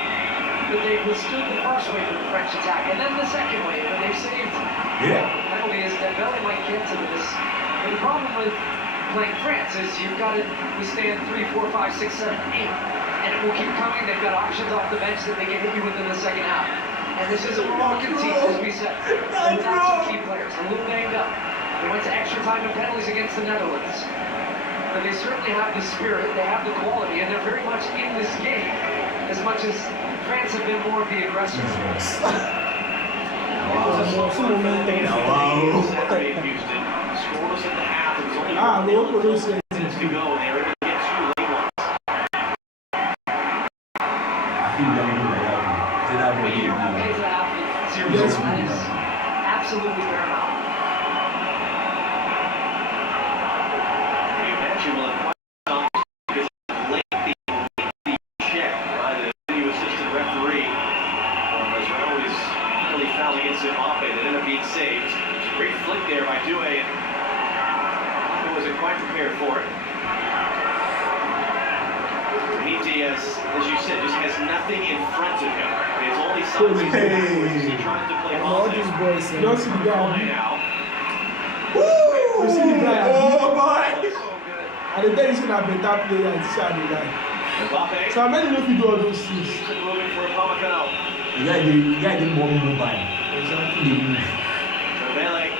But they withstood the first wave of the French attack, and then the second wave, and they've saved. Yeah. The penalty is that Belly might get to this. But the problem with playing France is you've got to withstand 3, 4, 5, 6, 7, 8. And it will keep coming. They've got options off the bench that they can hit you with in the second half. And this is a Moroccan team, as we said. Without some key players, a little banged up. They went to extra time and penalties against the Netherlands. But they certainly have the spirit, they have the quality, and they're very much in this game, as much as France have been more of the aggressors. Saturday in Houston. Scoreless at the half. It was only 1 minutes to go, and they were able to get 2 late ones. That is absolutely paramount. Can you imagine this lengthy check by the video assistant referee? As there always really fouled against Mbappe that ended up being saved. Great flick there by Doué, and he wasn't quite prepared for it. Diaz, as you said, just has nothing in front of him. It's only sideways backwards. He tries to play ball there. You see the guy. Now. You see the guy. Oh boy! And the guy is a better player and this the guy. Mbappe. So how many know if you do all those things? Moving for Upamecano. The guy didn't want to mobile. Exactly. Rebele.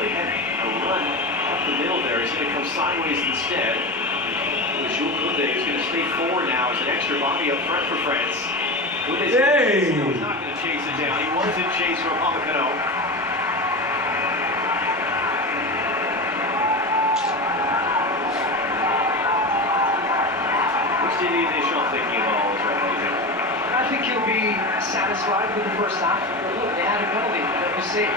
He had a run up the middle there. He's going to come sideways instead. Jules Koundé is going to stay forward now as an extra body up front for France. Hey! He's not going to chase it down. He was in chase for Upamecano. What's Didier Deschamps thinking of all this right now, you think? I think he'll be satisfied with the first half. But look, they had a penalty that was saved.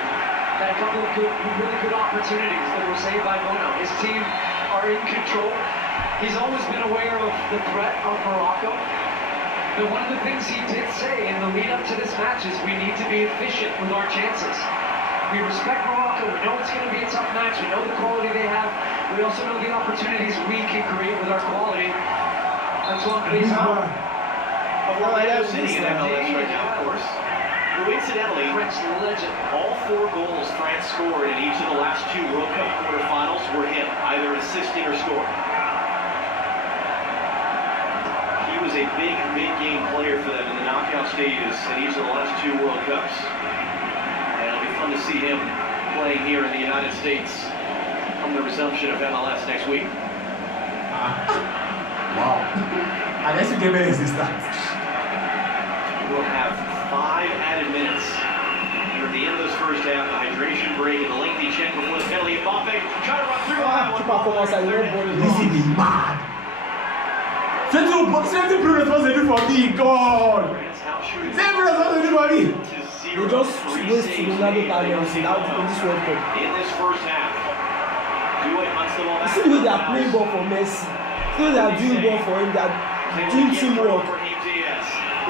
Had a couple of really good opportunities that were saved by Bono. His team are in control. He's always been aware of the threat of Morocco. But one of the things he did say in the lead up to this match is we need to be efficient with our chances. We respect Morocco. We know it's going to be a tough match. We know the quality they have. We also know the opportunities we can create with our quality. Antoine Griezmann. Orlando City in MLS right now, of course. Coincidentally, French legend. all 4 goals France scored in each of the last 2 World Cup quarterfinals were him, either assisting or scoring. He was a big game player for them in the knockout stages in each of the last 2 World Cups. And it'll be fun to see him playing here in the United States from the resumption of MLS next week. Wow. Unless you give me resistance. We'll have 5 added minutes here at the end of this first half, the hydration break and the lengthy check before the penalty. Mbappe trying to run through. This is mad. C'est tout pour responsible for me, God. France Without shooting. Same as everybody. They just waste Ronaldo talents in this World Cup. In this first half. Do it, hunts the ball back. See the way they are playing ball for Messi. See the way they are doing ball for him. They are doing teamwork.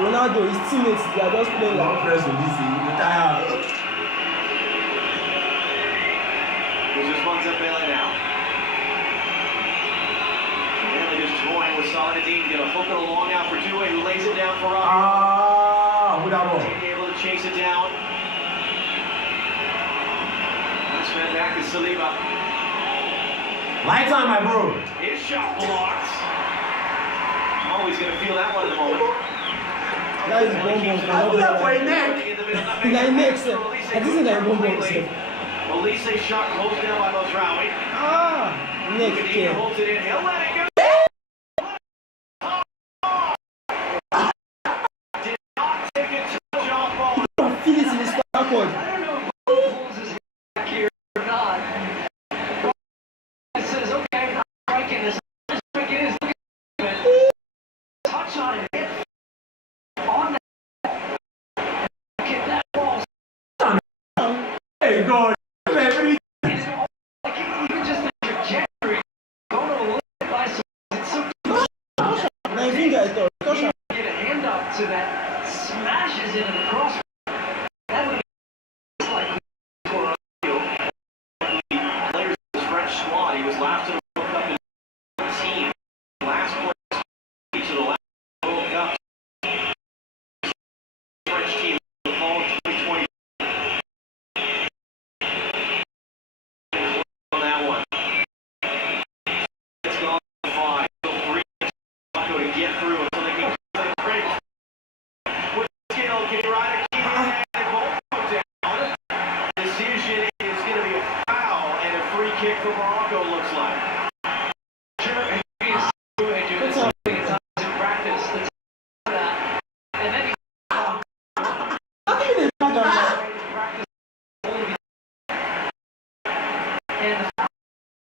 Ronaldo, his teammates, they are just playing like press on this, retire. There's just one Zambele now. Zambele just toying with Saladin, gonna hook it along out for Due, who lays it down for Rob. Who that was? Able to chase it down. Let's man back to Saliba. Lights on, my bro. His shot blocked. Oh, he's gonna feel that one in a moment. that is bomb. For a neck. Like next, I think that bomb. Elise shot closed down by Mosraoui. Next, Medina holds it in. He'll let it go. Did not take a touch off ball. Feel it in his backward. I don't know if he pulls his back here or not. It says, okay, I'm striking this. Strike it is. Look at it. Touch on it. Hit on that. Get that ball. Hey, God. Like, even just the trajectory. Going a little bit by some. It's so I think I thought. get a hand up to that. Smashes into the cross. That would be like for Players of the French squad. He was last to the World Cup in 2014. Last place each of the last World Cup. French team in the fall of 2020. On that one. It's gone 5. Still 3. Morocco to get through until they can break. With skill, can you ride a key? They both go down. Decision is going to be a foul and a free kick for Morocco, looks like. sure and do something in practice. And then he practice and the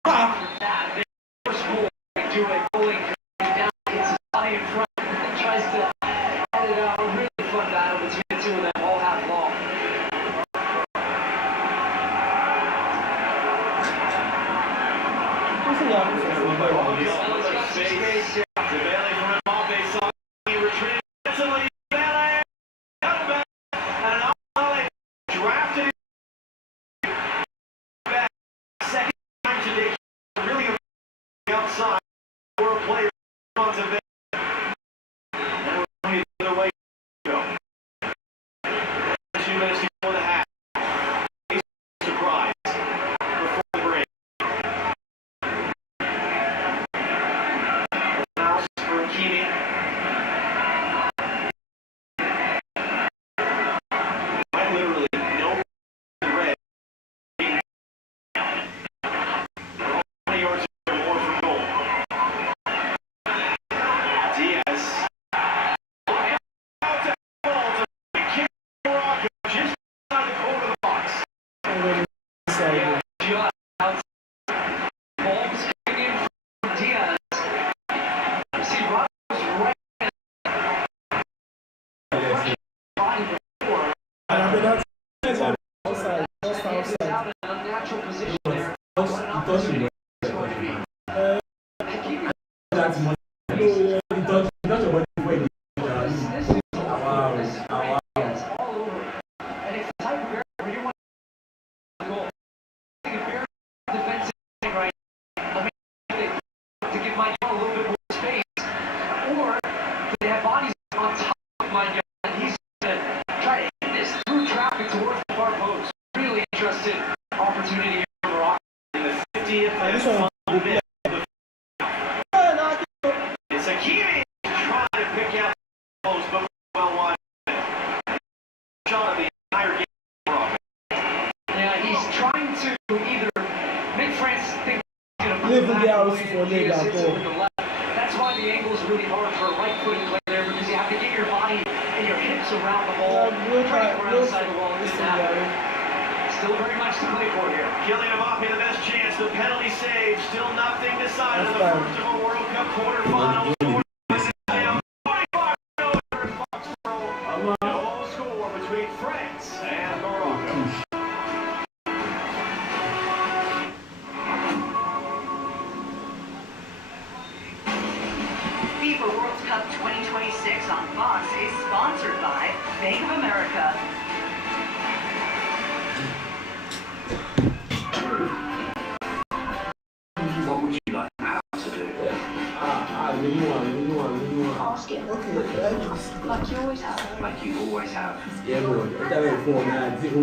after that, they first goal do it, bowling down, gets his body in front, and tries to head it out. A really fun battle between the two of them all half long. Zambele from Mbappe, saw he retreated instantly. Zambele, and Zambele drafted it back. Second time today, really outside for a player on Zambele. And we're going the other way to go. 2 minutes before the half. Surprise before the break. Mouse for Hakimi. Quite literally, no red. 20 yards or more from goal. Diaz. Out to ball to kick Morocco just outside the corner of the box. Balls coming in from Diaz. You see Ramos right body before. Outside. Just It's outside. out in an unnatural position there. What an opportunity it's going to be. Hakimi, That's money. No, He touched your body before he did. this is great. It's all over. And it's the type of area where you want to goal. I think a very defensive thing right now. I mean, to give Mike a little bit more space. Or they have bodies on top of Mike, and he's going to try to hit this through traffic towards the far post. Really interesting opportunity here for Morocco. In the 50th this and one final minute. It's Hakimi trying to pick out the post, but well wide. Shot of the entire game. Yeah, he's trying to either make France think he's going to Live in the house for leg at all. That's why the angle is really hard for a right-footed player there, because you have to get your body and your hips around the ball. Trying to go around the side of the wall isn't happening. Still very much to play for here. Kylian Mbappe the best chance. The penalty save. Still nothing decided in the That's first of a World Cup quarterfinals. Down 25 over in Foxborough. What would you like Pal to do? Ask him. Like you always have. Like you always have. Yeah, bro.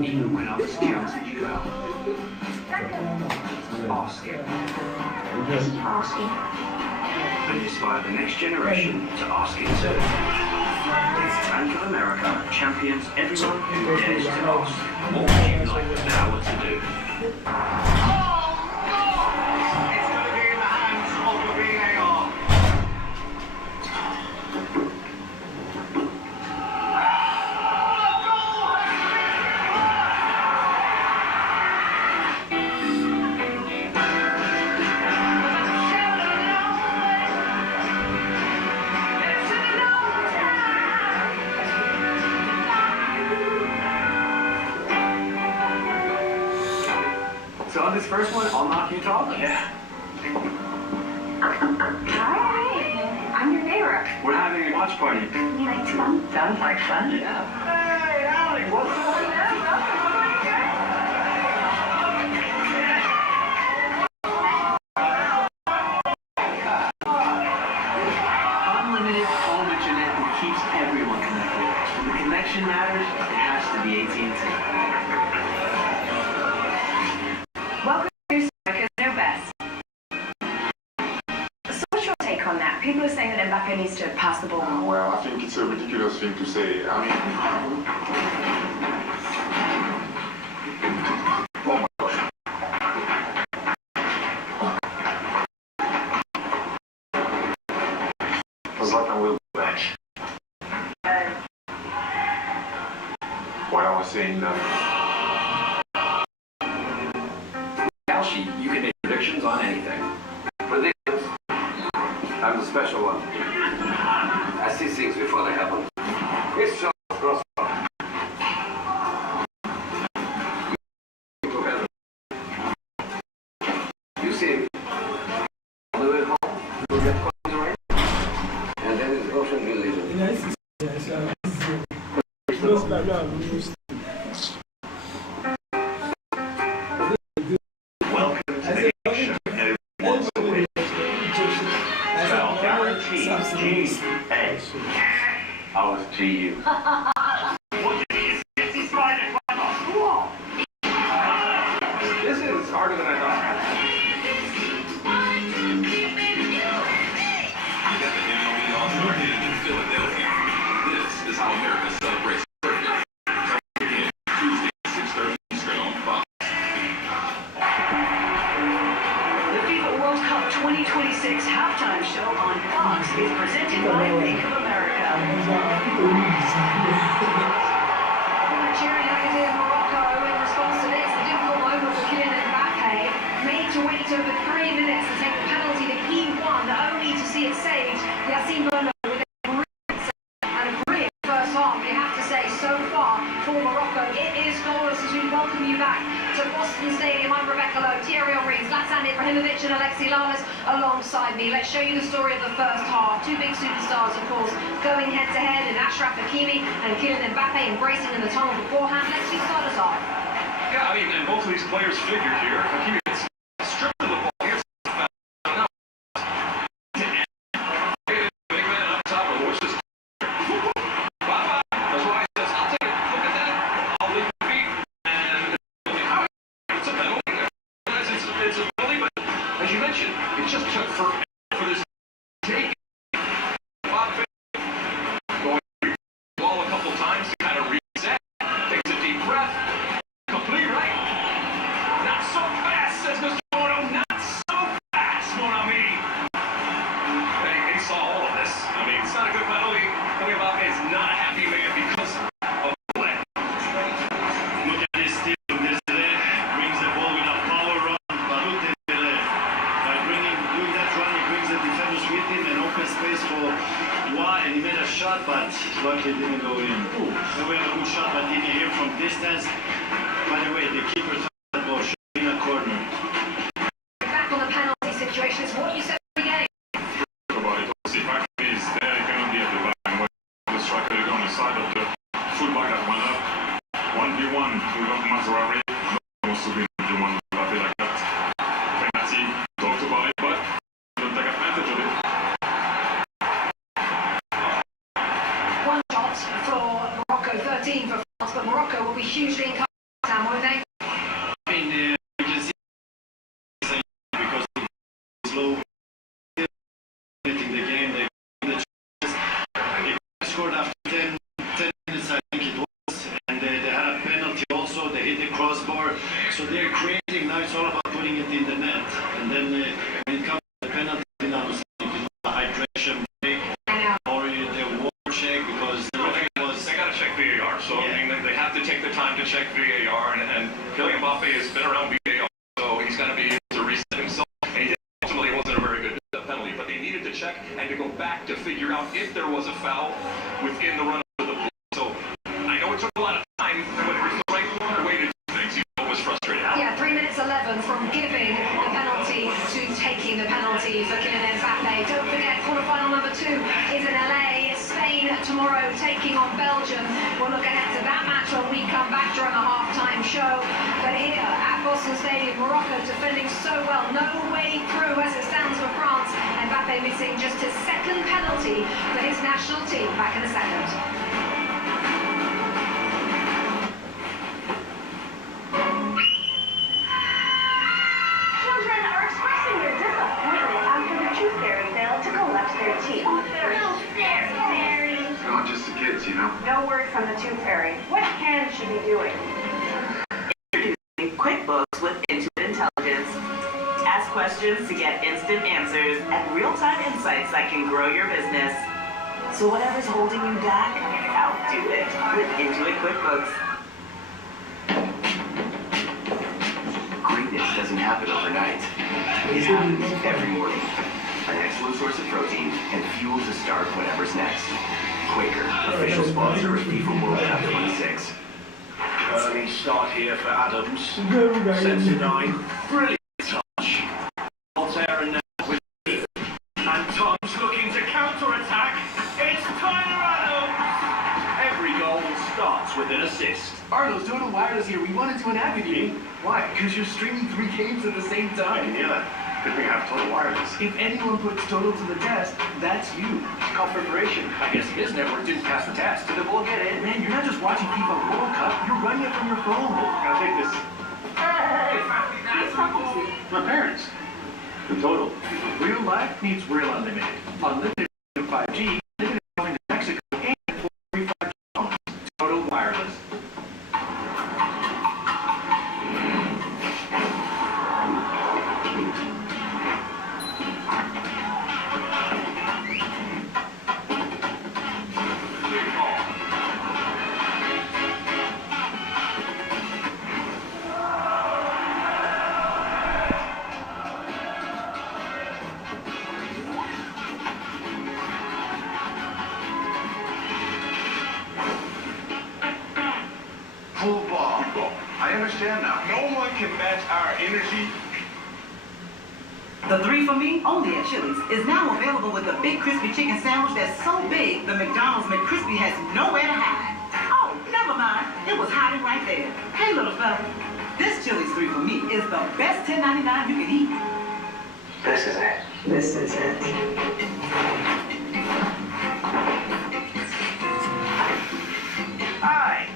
Even when others counted you out. Ask him. Ask him. And inspire the next generation to ask it too. Bank of America champions everyone who dares to ask. What would you like the power to do? It's going to be in the hands of the VAR. So on this first one, I'll knock you talk. Yeah. Hi. I'm your neighbor. We're having a watch party. Like fun? Sounds like fun. Yeah. Hey, Allie, what's up? Unlimited home internet that keeps everyone connected. When the connection matters, it has to be AT&T. Welcome to America's Know Best. So what's your take on that? People are saying that Mbappe needs to pass the ball more. Well, I think it's a ridiculous thing to say. I mean, oh my gosh. Zlatan will be back. Why I was saying that. You can make predictions on anything. Predictions? I'm the special one. I see things before they happen. It's just cross. You see, on the way home, you'll get caught in the rain, and then it's ocean religion. Welcome to the nation, and it wants to win. Well, guaranteed G-A. I was G-U. What did he see spider climb off? This is harder than I thought. Got the MLB All-Star Game in Philadelphia. This is how America celebrates birthday. Tuesday, 6:30 Eastern on Fox. The FIFA World Cup 2026 halftime show on Fox is presented by Bank of America. Cheering Agadir in Morocco in response to this, the difficult moment for Kylian Mbappe, made to wait over 3 minutes to take the penalty that he won, only to see it saved. Yassine Bono with a brilliant save and a brilliant first half, you have to say, so far for Morocco. It is goalless as we welcome you back to Boston Stadium. I'm Rebecca Lowe, Thierry Henry, Zlatan Ibrahimovic and Alexi Lalas alongside me. Let's show you the story of the first half. Two big superstars, of course, going head-to-head in Achraf Hakimi and Kylian Mbappe embracing in the tunnel beforehand. Let's see start us off. Yeah, I mean, and both of these players figured here. Hakimi gets stripped of the ball. Here's big man up top of the horses. Bye-bye. That's why he says, I'll take it. Look at that. I'll leave my feet. And it's a penalty. It's a penalty, but as you mentioned, it just took for this take. Going through the ball a couple times to kind of reset. Takes a deep breath. Complete right. Not so fast, says Mr. Bono. Not so fast, mon ami. He saw all of this. I mean, it's not a good penalty. Kylian Mbappe is not a happy man because of the play. Look at this steal. Desiree brings the ball with a power run. Balut Desiree. By doing that run, he brings the defenders with him and open space for Wa, and he made a shot, but luckily didn't go in. Then we have a good shot by Dini here from distance. By the way, the keeper touched that ball in a corner. Back on the penalty situation, it's what you said at the beginning. About it. See, Hakimi is there. He cannot be at the back. The striker is on the side of the fullback that went up. 1v1 to Mazraoui. Wants to be they're creating now. It's all about putting it in the net, and then when it comes to the penalty, now it's a hydration break or the water check because the referee was. They got to check VAR, so I mean they have to take the time to check VAR, and Kylian Mbappe has been around VAR, so he's going to be able to reset himself. And ultimately, it wasn't a very good penalty, but they needed to check and to go back to figure out if there was a foul within the run of the play. So I know it took a lot of time, but it was the right way to do things. He was frustrated. Yeah, 3 minutes 11 from giving the penalty to taking the penalty for Kylian Mbappe. Don't forget, quarterfinal number 2 is in LA. Spain tomorrow taking on Belgium. We'll look ahead to that match when we come back during the halftime show. But here at Boston Stadium, Morocco defending so well, no way through as it stands for France. Mbappe missing just his second penalty for his national team. Back in a second. Children are expressing their disappointment after the tooth fairy failed to collect their teeth. No fairy. Not just the kids, you know. No word from the tooth fairy. What can she be doing? Introducing QuickBooks with Intuit Intelligence. Ask questions to get instant answers and real-time insights that can grow your business. So whatever's holding you back, outdo it with Intuit QuickBooks. Greatness doesn't happen overnight. It happens every morning. An excellent source of protein and fuel to start whatever's next. Quaker, official sponsor of FIFA World Cup 26. Early start here for Adams. Sensodyne. Brilliant touch. Voltaire and now with Keith. And Tom's looking to counter-attack. It's Tyler Adams! Every goal starts with an assist. Arnold's doing a wireless here. We want to do an ad with you. Why? Because you're streaming 3 games at the same time. Yeah. Good thing I have Total Wireless. If anyone puts Total to the test, that's you. It's called preparation. I guess his network didn't pass the test. Did the ball get in? Man, you're not just watching FIFA World Cup. You're running it from your phone. I'll take this. My parents. The Total. Real life needs real unlimited. Unlimited 5G. Unlimited going to Mexico and 4 5G phones. Total Wireless. Full ball. I understand now. No one can match our energy. The 3 for Me, only at Chili's, is now available with a big crispy chicken sandwich that's so big the McDonald's McCrispy has nowhere to hide. Oh, never mind. It was hiding right there. Hey, little fella. This Chili's 3 for Me is the best $10.99 you can eat. This is it. This is it. Hi.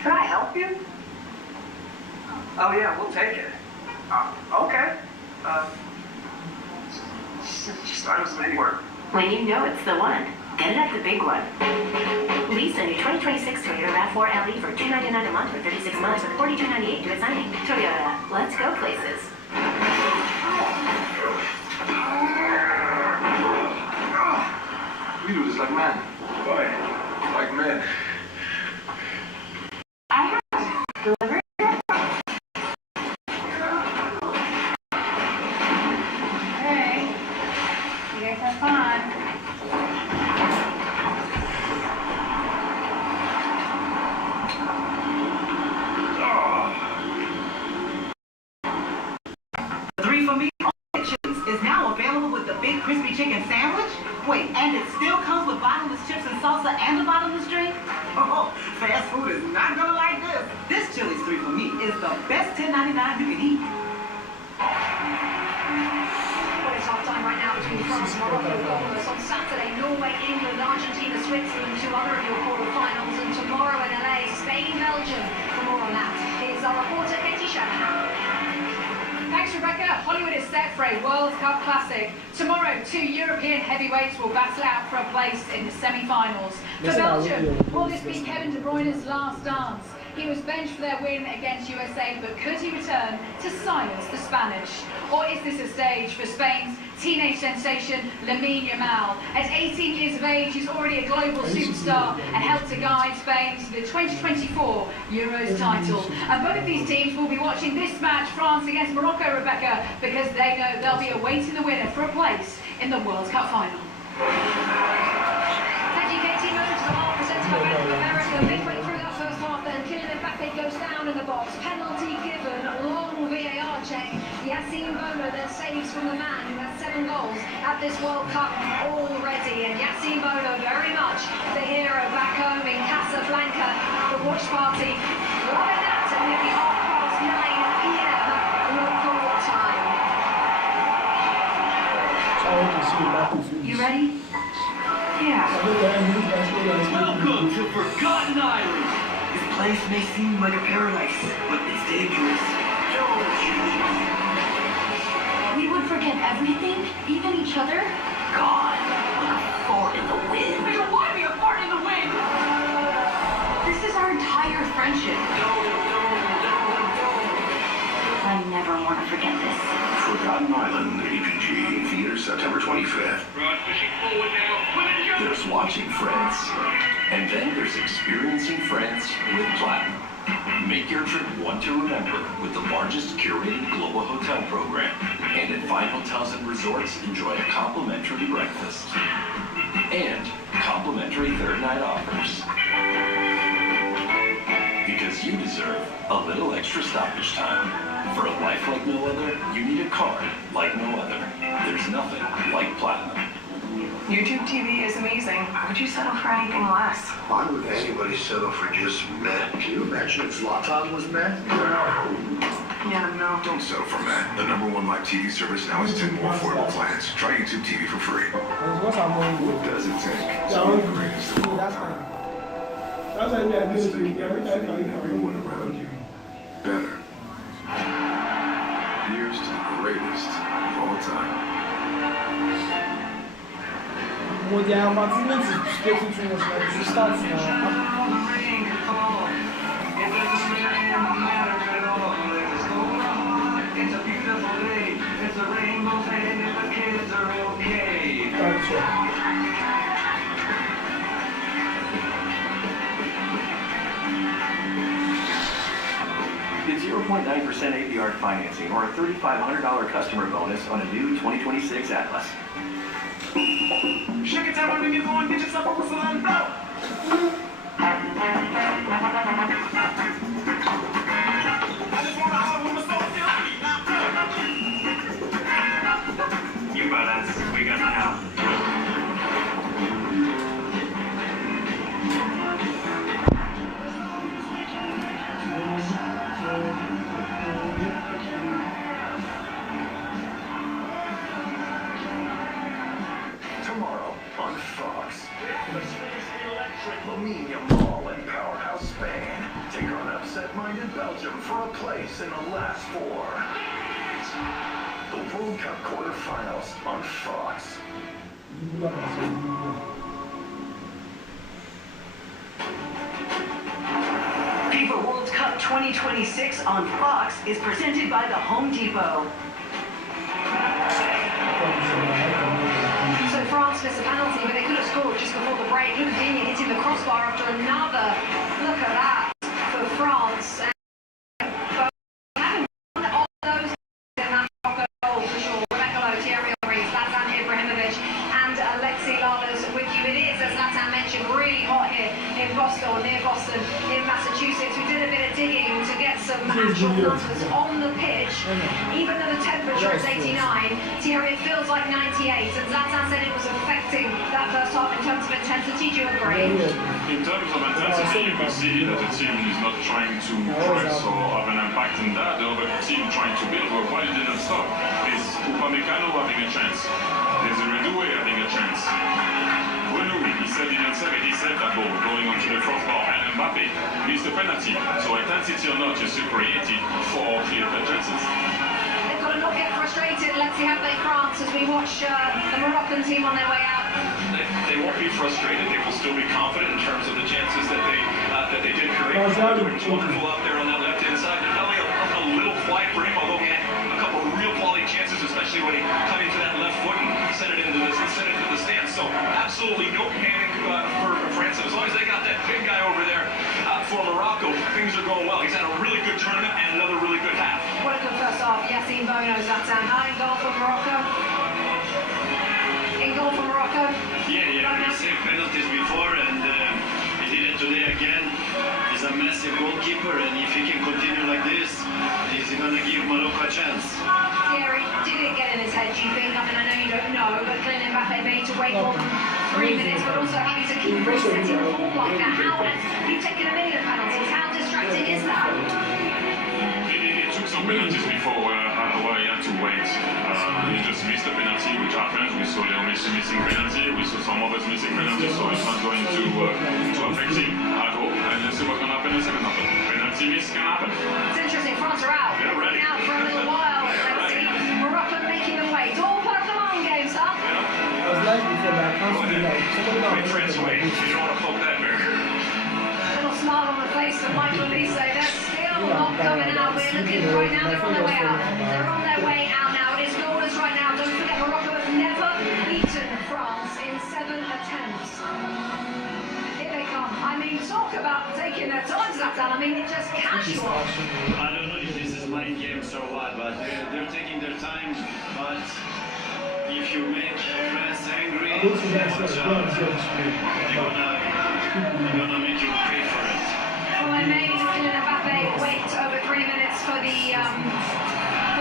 Can I help you? Oh, yeah, we'll take it. Okay. Just thought it was anywhere. When you know it's the one, get it at the big one. Lease a new 2026 Toyota RAV4 LE for $299 a month for 36 months with $42.98 due at signing. Toyota, let's go places. We do this like men. Boy, like men. I have delivered. Hey. You guys have fun. The 3 for Me, only at Chili's, is now available with the big crispy chicken sandwich. Wait, and it still comes with bottomless chips and salsa and a bottomless drink? Oh, fast food is not gonna like this. This Chili's 3 for Me is the best $10.99 you can eat. Well, it's half-time right now between France and Morocco. Almost on Saturday, Norway, England, Argentina, Switzerland, 2 other of your quarterfinals, and tomorrow in LA, Spain, Belgium. For more on that, here's our reporter, Katie Shanahan. Thanks, Rebecca. Hollywood is set for a World Cup classic. Tomorrow, 2 European heavyweights will battle out for a place in the semi-finals. For Belgium, will this be Kevin De Bruyne's last dance? He was benched for their win against USA, but could he return to silence the Spanish? Or is this a stage for Spain's teenage sensation, Lamine Yamal? At 18 years of age, he's already a global superstar and helped to guide Spain to the 2024 Euros title. And both these teams will be watching this match, France against Morocco, Rebecca, because they know they'll be awaiting the winner for a place in the World Cup final. Thank you, Katie. Moving to the half, presented by Bank of America. Midway through that first half, then Kylian Mbappe goes down in the box. Penalty given, long VAR check. Yassine Bono then saves from the man who has 7 goals at this World Cup already. And Yassine Bono very much the hero back home in Casablanca. The watch party loving that at nearly 9:30 p.m. local time. You ready? Yeah. Welcome to Forgotten Island. This place may seem like a paradise, but it's dangerous. We would forget everything, even each other? God, like a fart in the wind. We don't want to be a fart in the wind. This is our entire friendship. I never want to forget this. Forgotten Island, APG, theater September 25th. Rod pushing forward now. There's watching France, and then there's experiencing France with Platinum. Make your trip one to remember with the largest curated global hotel program. And at fine hotels and resorts, enjoy a complimentary breakfast. And complimentary third night offers. Because you deserve a little extra stoppage time. For a life like no other, you need a card like no other. There's nothing like Platinum. YouTube TV is amazing. Why would you settle for anything less? Why would anybody settle for just meth? Can you imagine if Zlatan was meth? Yeah, no. Don't settle for that. The #1 live TV service now has 10 more affordable plans. Try YouTube TV for free. What does it take? So the greatest of all time. That's why we are It's doing making everything and everyone around you better. Here's to the greatest of all time. Well, the advertisement is getting too much, like, it starts now. It's a beautiful day. It's a rainbow day and the kids are okay. Gotcha. Get 0.9% APR financing or a $3,500 customer bonus on a new 2026 Atlas. Shake it down when you go and get yourself a whistle and blow. I just wanna holler when my soul feels free. You badass, we got the house. Tomorrow on Fox. Lamine Yamal and powerhouse Spain take on upset-minded Belgium for a place in the last 4. The World Cup quarterfinals on Fox. FIFA World Cup 2026 on Fox is presented by the Home Depot. So France missed a penalty, but they could have scored just before the break. Luke Digne hitting the crossbar after another. Look at that for France. And all those in that Morocco goal for sure. Rebecca Lowe, Thierry Henry, Zlatan Ibrahimovic, and Alexi Lalas with you. It is, as Zlatan mentioned, really hot here in Boston, near Boston, in Massachusetts. We did a bit of digging to get some actual numbers on the pitch. Even though the temperature is 89, Thierry, it feels like 98. And Zlatan said it was affecting that first half in terms of intensity. Do you agree? In terms of intensity, you can see that the team is not trying to press or have an impact in that. The other team trying to build, but why it didn't stop is Upamecano having a chance. There's a Redoué having a chance. Bueno, he said he didn't save that ball going onto the crossbar, and Mbappe missed the penalty. So intensity or not, just created 4 clear-cut chances. They've got to not get frustrated. Let's see how they France as we watch the Moroccan team on their way out. They won't be frustrated. They will still be confident in terms of the chances that they did create. It's wonderful out there on that left-hand side. Probably a little quiet for him, although he had a couple of real quality chances, especially when he cut into that left foot and sent it into the stands. So absolutely no panic for France. As long as they got that big guy over there for Morocco, things are going well. He's had a really good tournament and another really good half. What a good first half. Yassine Bono's that time. In goal for Morocco. In goal for Morocco. Yeah, he saved penalties before and he did it today again. He's a massive goalkeeper and if he can continue like this, he's going to give Morocco a chance. Thierry, did it get in his head, do you think? I mean, I know you don't know, but Kylian Mbappe made to wait more than 3 minutes, but also having to keep resetting the ball like that. How has he taken a million penalties? How distracting is that? He took some penalties before where he had to wait. He just missed a penalty, which happens. We saw Leo Messi missing penalty. We saw some others missing penalty, so it's not going to affect him at all. And let's see what's going to happen in the second half. Penalty miss can happen. It's interesting. France are out. They're ready. Out for a little while. Let's see. Morocco making them wait. It's all part of the long game, sir. I was like before, but I can't see like somebody Big France wait. You don't want to poke that bear. Little smile on the face of Michael Olise. They're still not coming out. We're looking right now. They're on their way out. They're on their way out now. It is goalless right now. Don't forget, Morocco has never beaten France in 7 attempts. Here they come. I mean, talk about taking their time, Zlatan. I mean, it's just casual. I don't know if this is mind games or what, but they're taking their time. But if you make France angry, they're gonna make you pay for it. Well, they made Kylian Mbappe wait over 3 minutes for the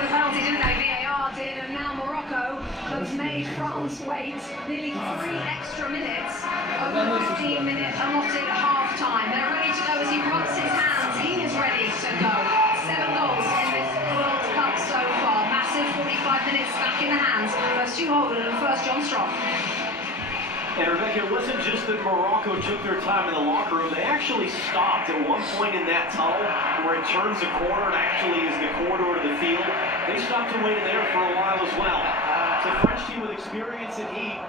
penalty, didn't they? VAR did, and now Morocco have made France wait nearly 3 extra minutes over the 15-minute allotted half-time. They're ready to go as he rubs his hands. He is ready to go. 7 goals in this World Cup so far. Massive 45 minutes back in the hands of Stu Holden and first John Strong. And Rebecca, it wasn't just that Morocco took their time in the locker room. They actually stopped at one point in that tunnel where it turns a corner and actually is the corridor of the field. They stopped and waited there for a while as well. It's a French team with experience and heat.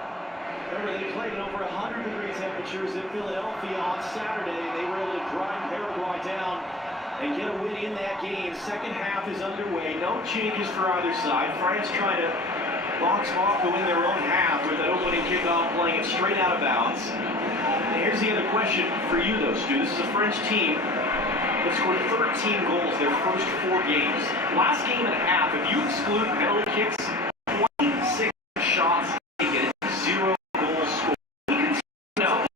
Remember, they played at over 100-degree temperatures in Philadelphia on Saturday. They were able to grind Paraguay down and get a win in that game. Second half is underway. No changes for either side. France trying to box Morocco in their own half with that opening kickoff, playing it straight out of bounds. And here's the other question for you, though, Stu. This is a French team that scored 13 goals their first 4 games. Last game and a half, if you exclude penalty kicks, 26 shots taken, 0 goals scored. You can no.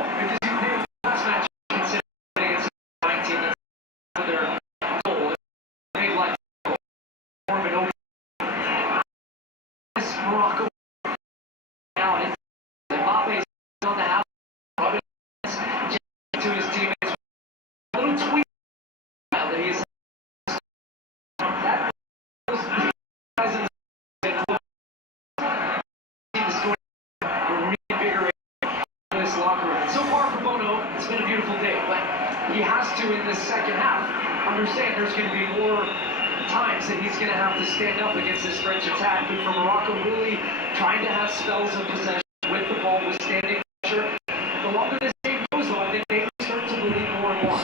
Because you played last match considering against 19 for their goal. They like more of an open. Morocco now and Mbappe's on the house to his teammates. A little tweet that he is that was guys in the score were reinvigorated in this locker room. So far for Bono, it's been a beautiful day, but he has to in this second half understand there's going to be more times that he's going to have to stand up against this French attack. But for Morocco, really trying to have spells of possession with the ball, withstanding pressure. The longer this game goes on, I think they start to believe more and more.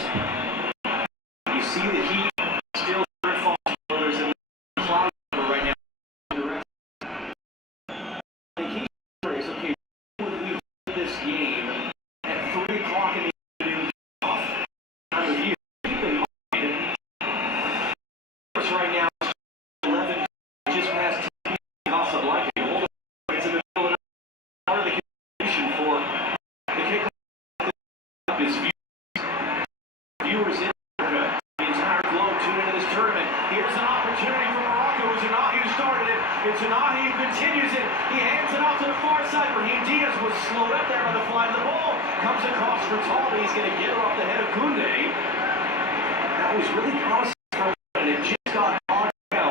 You see the heat still falling. There's a cloud right now. The key is, okay, would we win this game at 3 o'clock in the afternoon off time of year? Keep in mind, right now, 11 just past 10 Casablanca. It's in the middle of part of the condition for the kickoff is viewers in Africa. The entire globe tune into this tournament. Here's an opportunity for Morocco. It's Anahi who started it. It's Anahi who continues it. He hands it off to the far side. Raheem Diaz was slowed up there by the flight of the ball. Comes across for Talbi. He's going to get her off the head of Koundé. That was really promising. And it just got on now.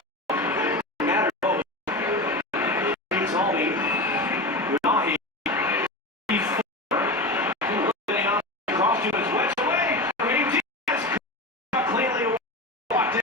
Matter of Talbi. Unahi. Across to his wedge away. Raheem Diaz cleanly walked in.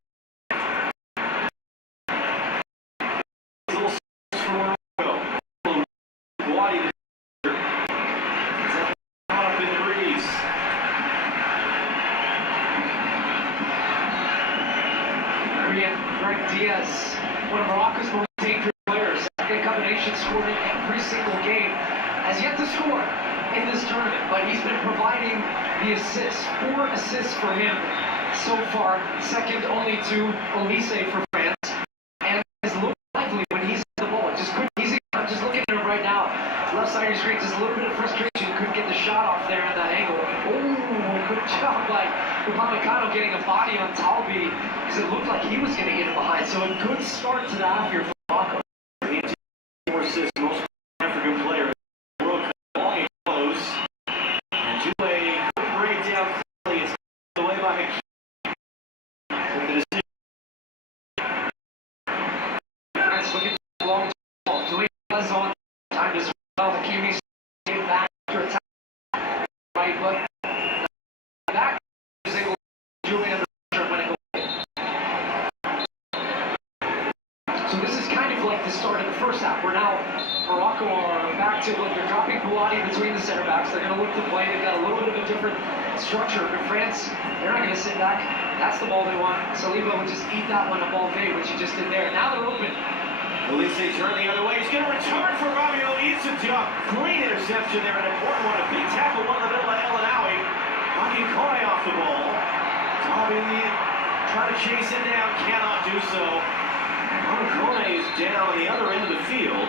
Greg Diaz, one of Morocco's most dangerous players. Second combination scored in every single game. Has yet to score in this tournament, but he's been providing the assists. 4 assists for him so far, second only to Olise for France. And it's a little lively when he's the ball. Just couldn't easy. I'm just looking at him right now. Left side of your screen, just a little bit of frustration. Couldn't get the shot off there at that angle. Oh, good job by Upamecano getting a body on Talbi, because it looked like he was going to get it behind. So a good start to the half here for Morocco. 4 assists, most African player in the World Cup. Long it goes. And Due could bring it down clearly. It's away by Hakim. With the decision. Nice, look at the long ball. Due was on time as well. Hakimi came back to attack. Right, but that is able to do under pressure when it goes. So this is kind of like the start of the first half. We're now, Morocco are back to what they're dropping Bouhaddi between the center backs. They're going to look to play. They've got a little bit of a different structure. But France, they're not going to sit back. That's the ball they want. Saliba would just eat that one to Balde, which he just did there. Now they're open. Olise turn the other way. He's going to return for Rabio Itzatiak. Great interception there, an important one. A big tackle, one in the middle of El Anawi. Knocking Kone off the ball. Talbi trying to chase it down, cannot do so. Kone is down on the other end of the field.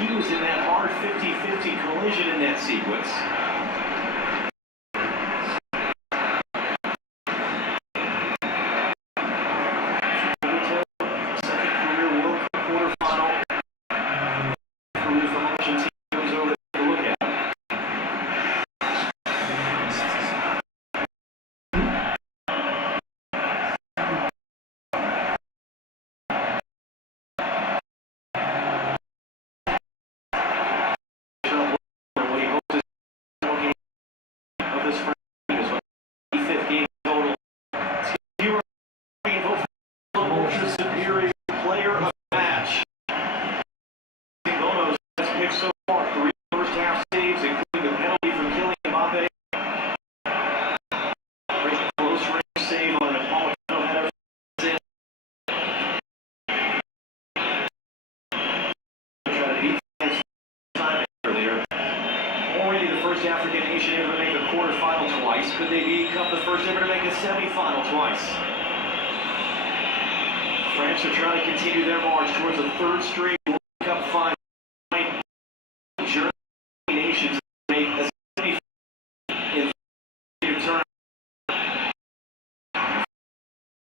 He was in that hard 50-50 collision in that sequence. African nation ever to make a quarterfinal twice? Could they become the first ever to make a semifinal twice? France are trying to continue their march towards a 3rd straight World Cup final. Germany nations make a semifinal in the tournament.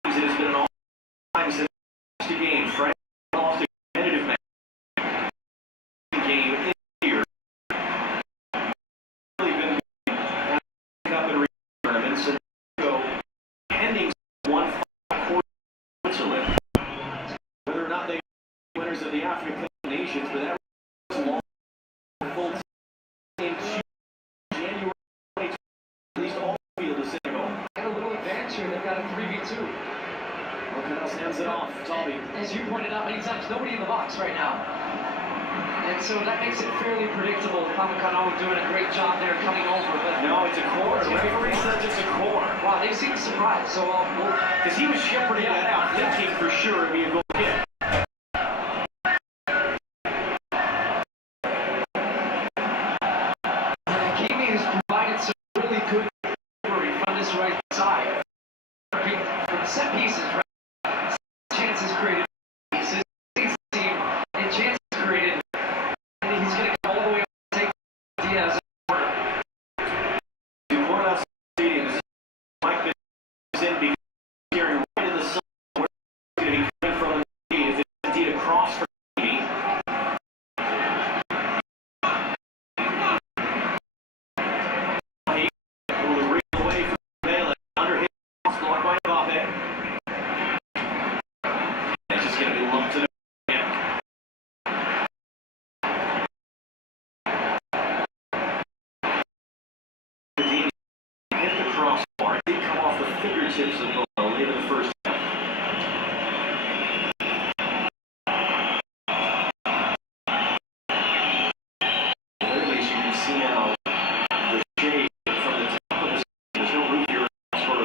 It has been an all-time since the game. France lost a competitive match. Game in here. Really been Cup and tournaments and go pending one quarter Switzerland. Whether or not they winners of the African Cup of Nations, but that was long full in January 2020. At least all field is Senegal. Got a little advantage here. They've got a 3v2. Look who else hands it off. Talbi. As you pointed out many times, nobody in the box right now. And so that makes it fairly predictable. Upamecano doing a great job there coming over. But no, it's a corner. The referee says it's a corner. Wow, they seem surprised. So, because he was shepherding that out, thinking for sure it'd be a goal kick. Hakimi has provided some really good delivery from this right side. From set pieces, right? Chances created. Pieces, team, and chances created. And he's going to come all the way up and take Diaz. You point out stadium. Mike is in because steering right in the sun. Where he's going to be coming from indeed. If it's indeed a cross for me. It's just going to be lumped to the hit the crossbar. It did come off the fingertips of Bono late in the first half. At least you can see now the shade from the top of the there's no roof here for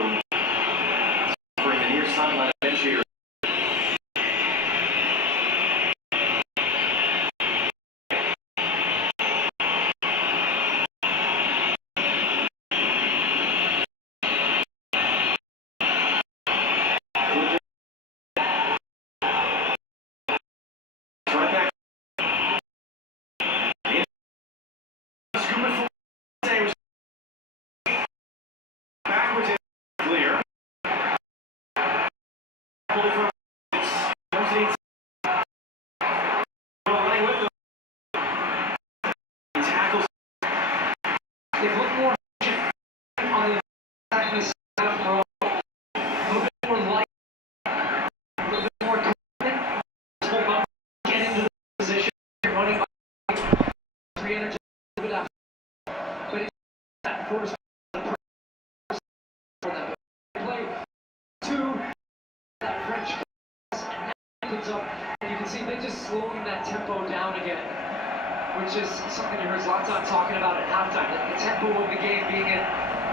running with them. He tackles. They've looked more on the attack side of Morocco. A little bit more light, a little bit more confident. Hold up, get into the position, running by 300 but it's that first for them. Play two, that French opens up, and you can see they're just slowing that tempo down again, which is something you heard Zlatan talking about at halftime. The tempo of the game being in,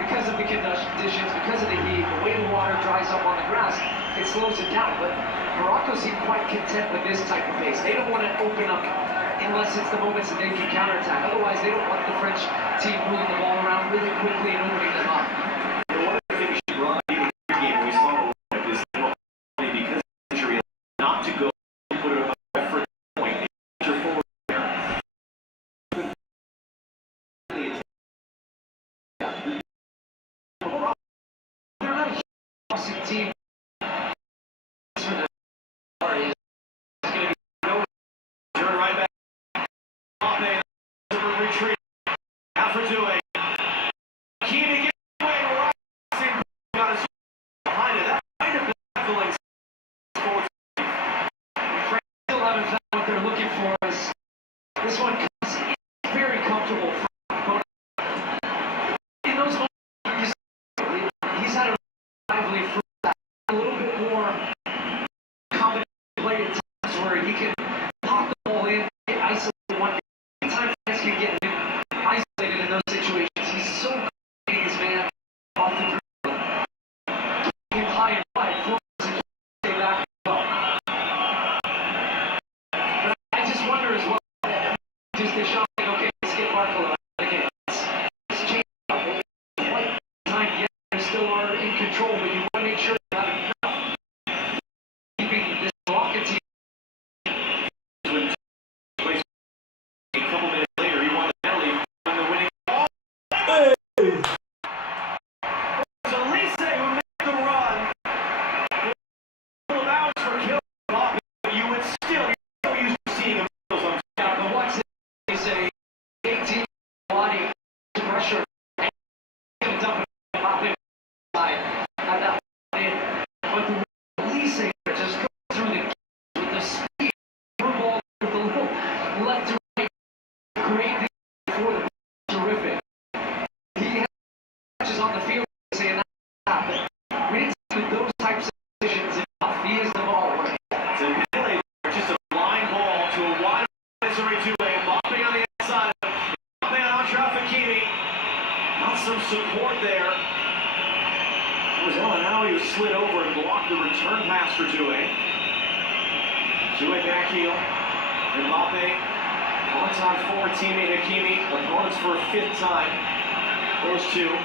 because of the conditions, because of the heat, the way the water dries up on the grass, it slows it down. But Morocco seem quite content with this type of pace. They don't want to open up unless it's the moments that they can counterattack. Otherwise, they don't want the French team moving the ball around really quickly and opening them up. One of the things she brought in the game we saw is because of injury, not to go and put it up for the point. Your forward there. They're not a huge crossing team. Turn right back. Retreat. After doing. Keating gets away. Got his behind it. That might have been tackling sports. France still haven't found what they're looking for. This one comes very comfortable. In those moments, he's had a lively fruit that a little bit more combination play at times where he can pop the ball in, get isolated one. Anytime France can get isolated in those situations, he's so good at his man off the dribble. Keep him high and wide, forces him to stay back as well. But I just wonder as well, just the shot, okay, let's get Barcola again. Let's change up. Quite time yet, they still are in control, but you want to make sure you have enough. Keeping this Moroccan team. A couple minutes later, he won the penalty on the winning ball. Hey! So Lise who made the run. Full of outs for killing Mbappe, but you would still, you're so used to seeing him. Yeah, but watch this. They say 18 body pressure and dump it Mbappe side at that point. But the Lise just goes through the with the speed through ball with the little left to right. Great for the terrific. He has touches on the field saying that happened. We didn't see those types of decisions enough. He is the ball winner. Dembele, just a blind ball to a wide Desiree Doué. Mbappe on the outside. Mbappe on Achraf Hakimi. Not some support there. It was El Anawi who slid over and blocked the return pass for Doué. Doué back heel. Mbappe. Longtime forward teammate Hakimi. Opponents for a fifth time. Those two.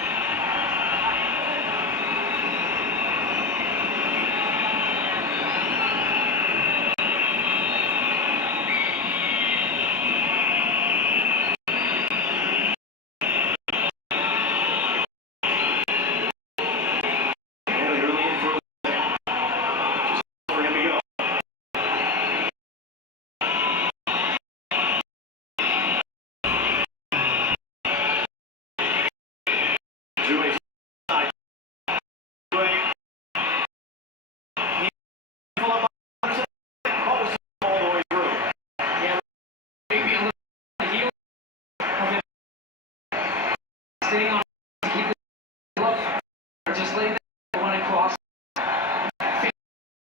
Staying on to keep the glove, or just lay that one across.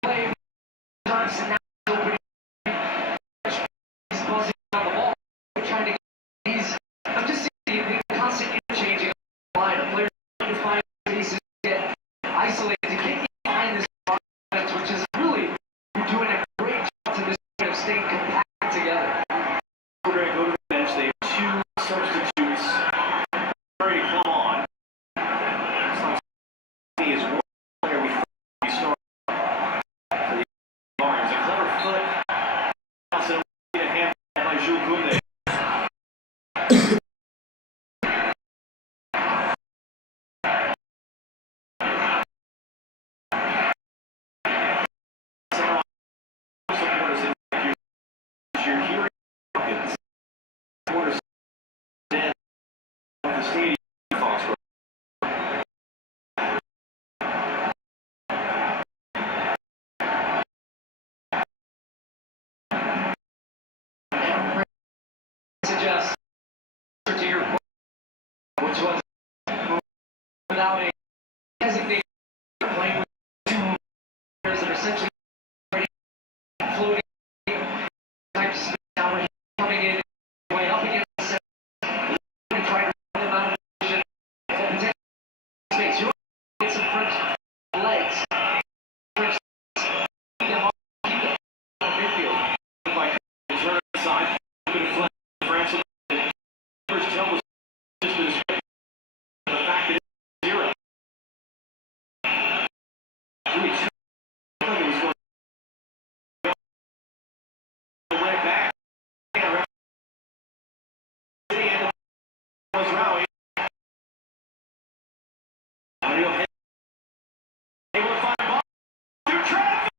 Play turns and now opening. He's buzzing on the ball, trying to get these. I'm just seeing the constant interchanging line of players trying to find pieces to get isolated to get behind this offense, which is really doing a great job to this point of staying compact together. We're going to go to the bench. They have two substitutes. Ready to come on. He is one player we start for the Barnes. A clever foot. Also, a hand by Jules Koundé. without a designated playing with two players that are essentially floating types now where he's coming in way up against the center and trying to run him out of position for potential space. You get some French legs. French keep them off, keep them on midfield. By turn inside, good deflect. France first jump was just been the fact that it's 0. 3-2. It was going way back. Was Rowie. Able to find ball. Through traffic.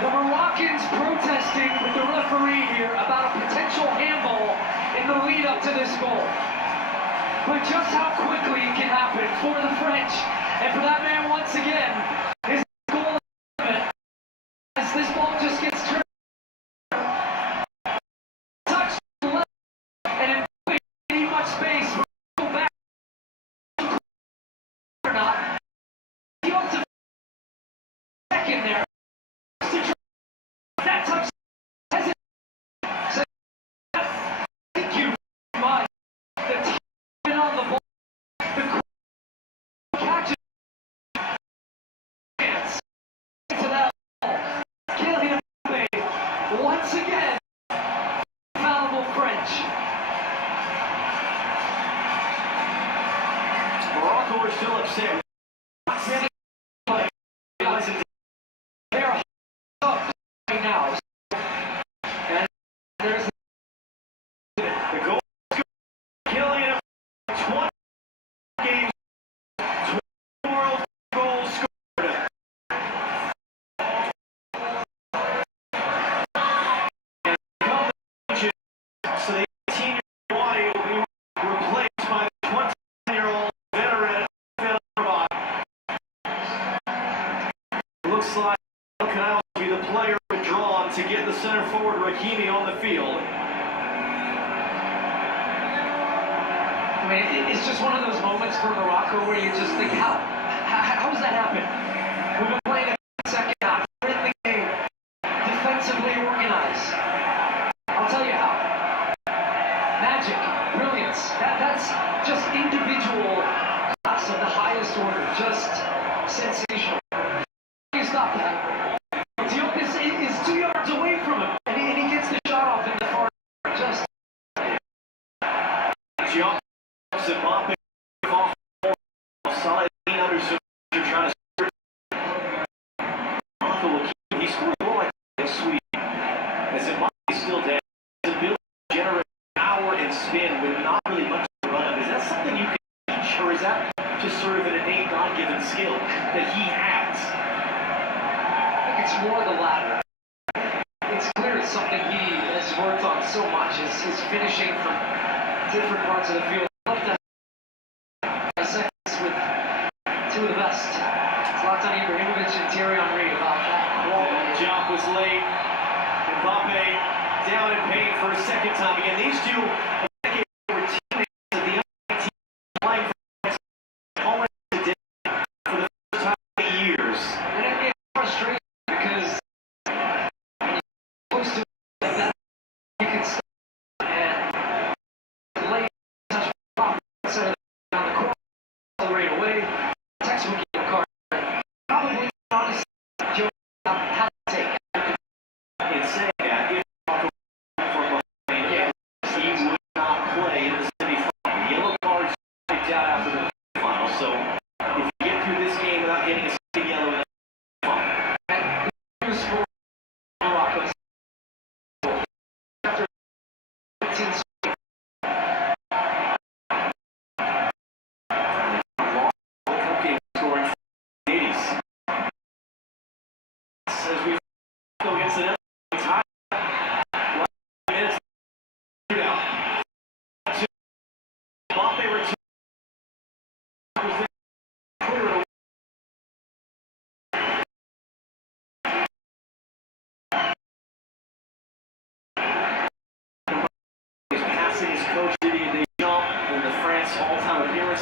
The Moroccans protesting with the referee here about a potential handball in the lead up to this goal. But just how quickly it can happen for the French, and for that man once again, his goal as this ball just gets turned. Touch left, and it didn't need much space for go back or not. He ought to second there. That touch has it. Thank you very much. The team on the ball. The catch it. To that ball. Kylian Mbappe once again. Infallible French. Morocco are still upset. They're up right now. And there's The goal is good. Kylian, 20 games, 20 world goals scored. So the 18-year-old Wadi will be replaced by the 20-year-old veteran Fenerbahce. Looks like Canal will be the player withdrawn to get the center forward Rahimi on the field. I mean, it's just one of those moments for Morocco where you just think, how does that happen? We've been playing a second half, we're in the game, defensively organized. I'll tell you how. Magic, brilliance, that's just individual class of the highest order, just sensational. You stop that. Diop is 2 yards away from him, and he gets the shot off in the far, just... Diop. Mbappe off side Anderson trying to score. Morocco will keep. He scored a goal like sweet. As Mbappe is still down, his ability to generate power and spin with not really much to run of. Is that something you can teach, or is that just sort of an innate God-given skill that he has? I think it's more the latter. It's clear it's something he has worked on so much, his finishing from different parts of the field. Seconds with two of the best. Zlatan Ibrahimovic and Thierry Henry about that. Job was late. Mbappe down in pain for a second time again. These two were teammates of the other team playing for today for the first time in years. And it gets frustrating because when you're close to that, you can stop and lay touch instead of down the court. Right away, textbook yellow card. Probably honestly, Joe had to take. In saying that, if Morocco for behind, he would not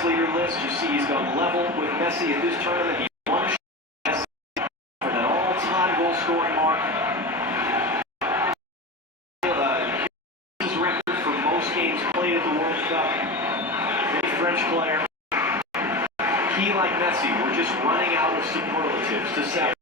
points leader list. You see he's gone level with Messi at this tournament. He won Messi for that all-time goal-scoring mark. His record for most games played at the World Cup. A French player. He, like Messi, we're just running out of superlatives to say.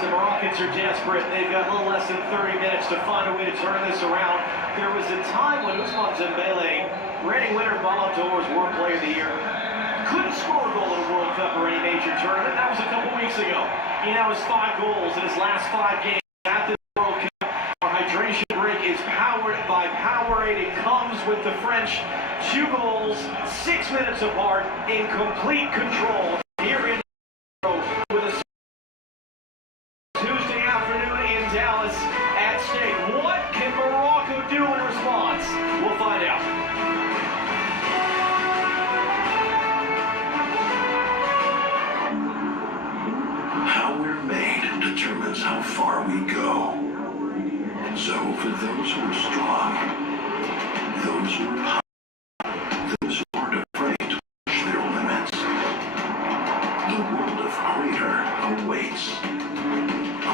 The Moroccans are desperate. They've got a little less than 30 minutes to find a way to turn this around. There was a time when Ousmane Dembele, reigning winner of Ballon d'Or's World Player of the Year, couldn't score a goal in a World Cup or any major tournament. That was a couple weeks ago. He now has 5 goals in his last 5 games at this World Cup. Our hydration break is powered by Powerade. It comes with the French. 2 goals, 6 minutes apart, in complete control. Here in with a Tuesday afternoon in Dallas at stake. What can Morocco do in response? We'll find out. How we're made determines how far we go. So for those who are strong, those who are powerful, those who aren't afraid to push their limits, the world of greater awaits.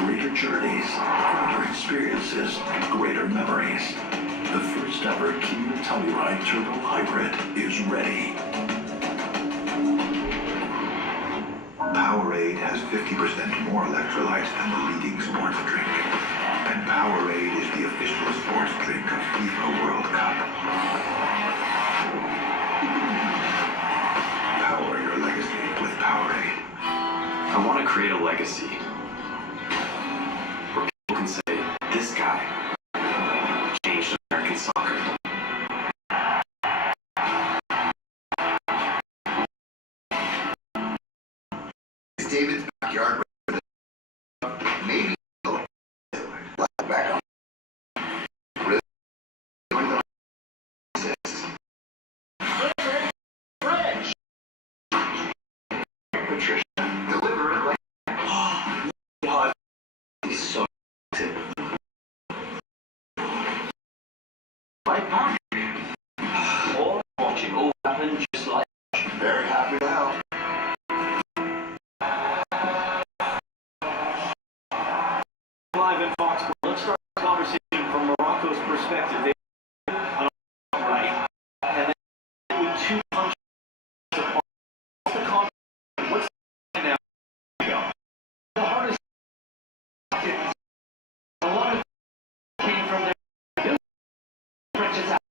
Greater journeys, greater experiences, greater memories. The first ever Kia Telluride Turbo Hybrid is ready. Powerade has 50% more electrolytes than the leading sports drink. And Powerade is the official sports drink of FIFA World Cup. Power your legacy with Powerade. I want to create a legacy where people can say, this guy changed American soccer. It's David's backyard. Maybe back on. Patricia, deliver it like he's so live in Foxborough. Let's start the conversation from Morocco's perspective. They right, and then with 2 punches apart. What's the confidence? What's the now? The hardest a lot of came from their French attack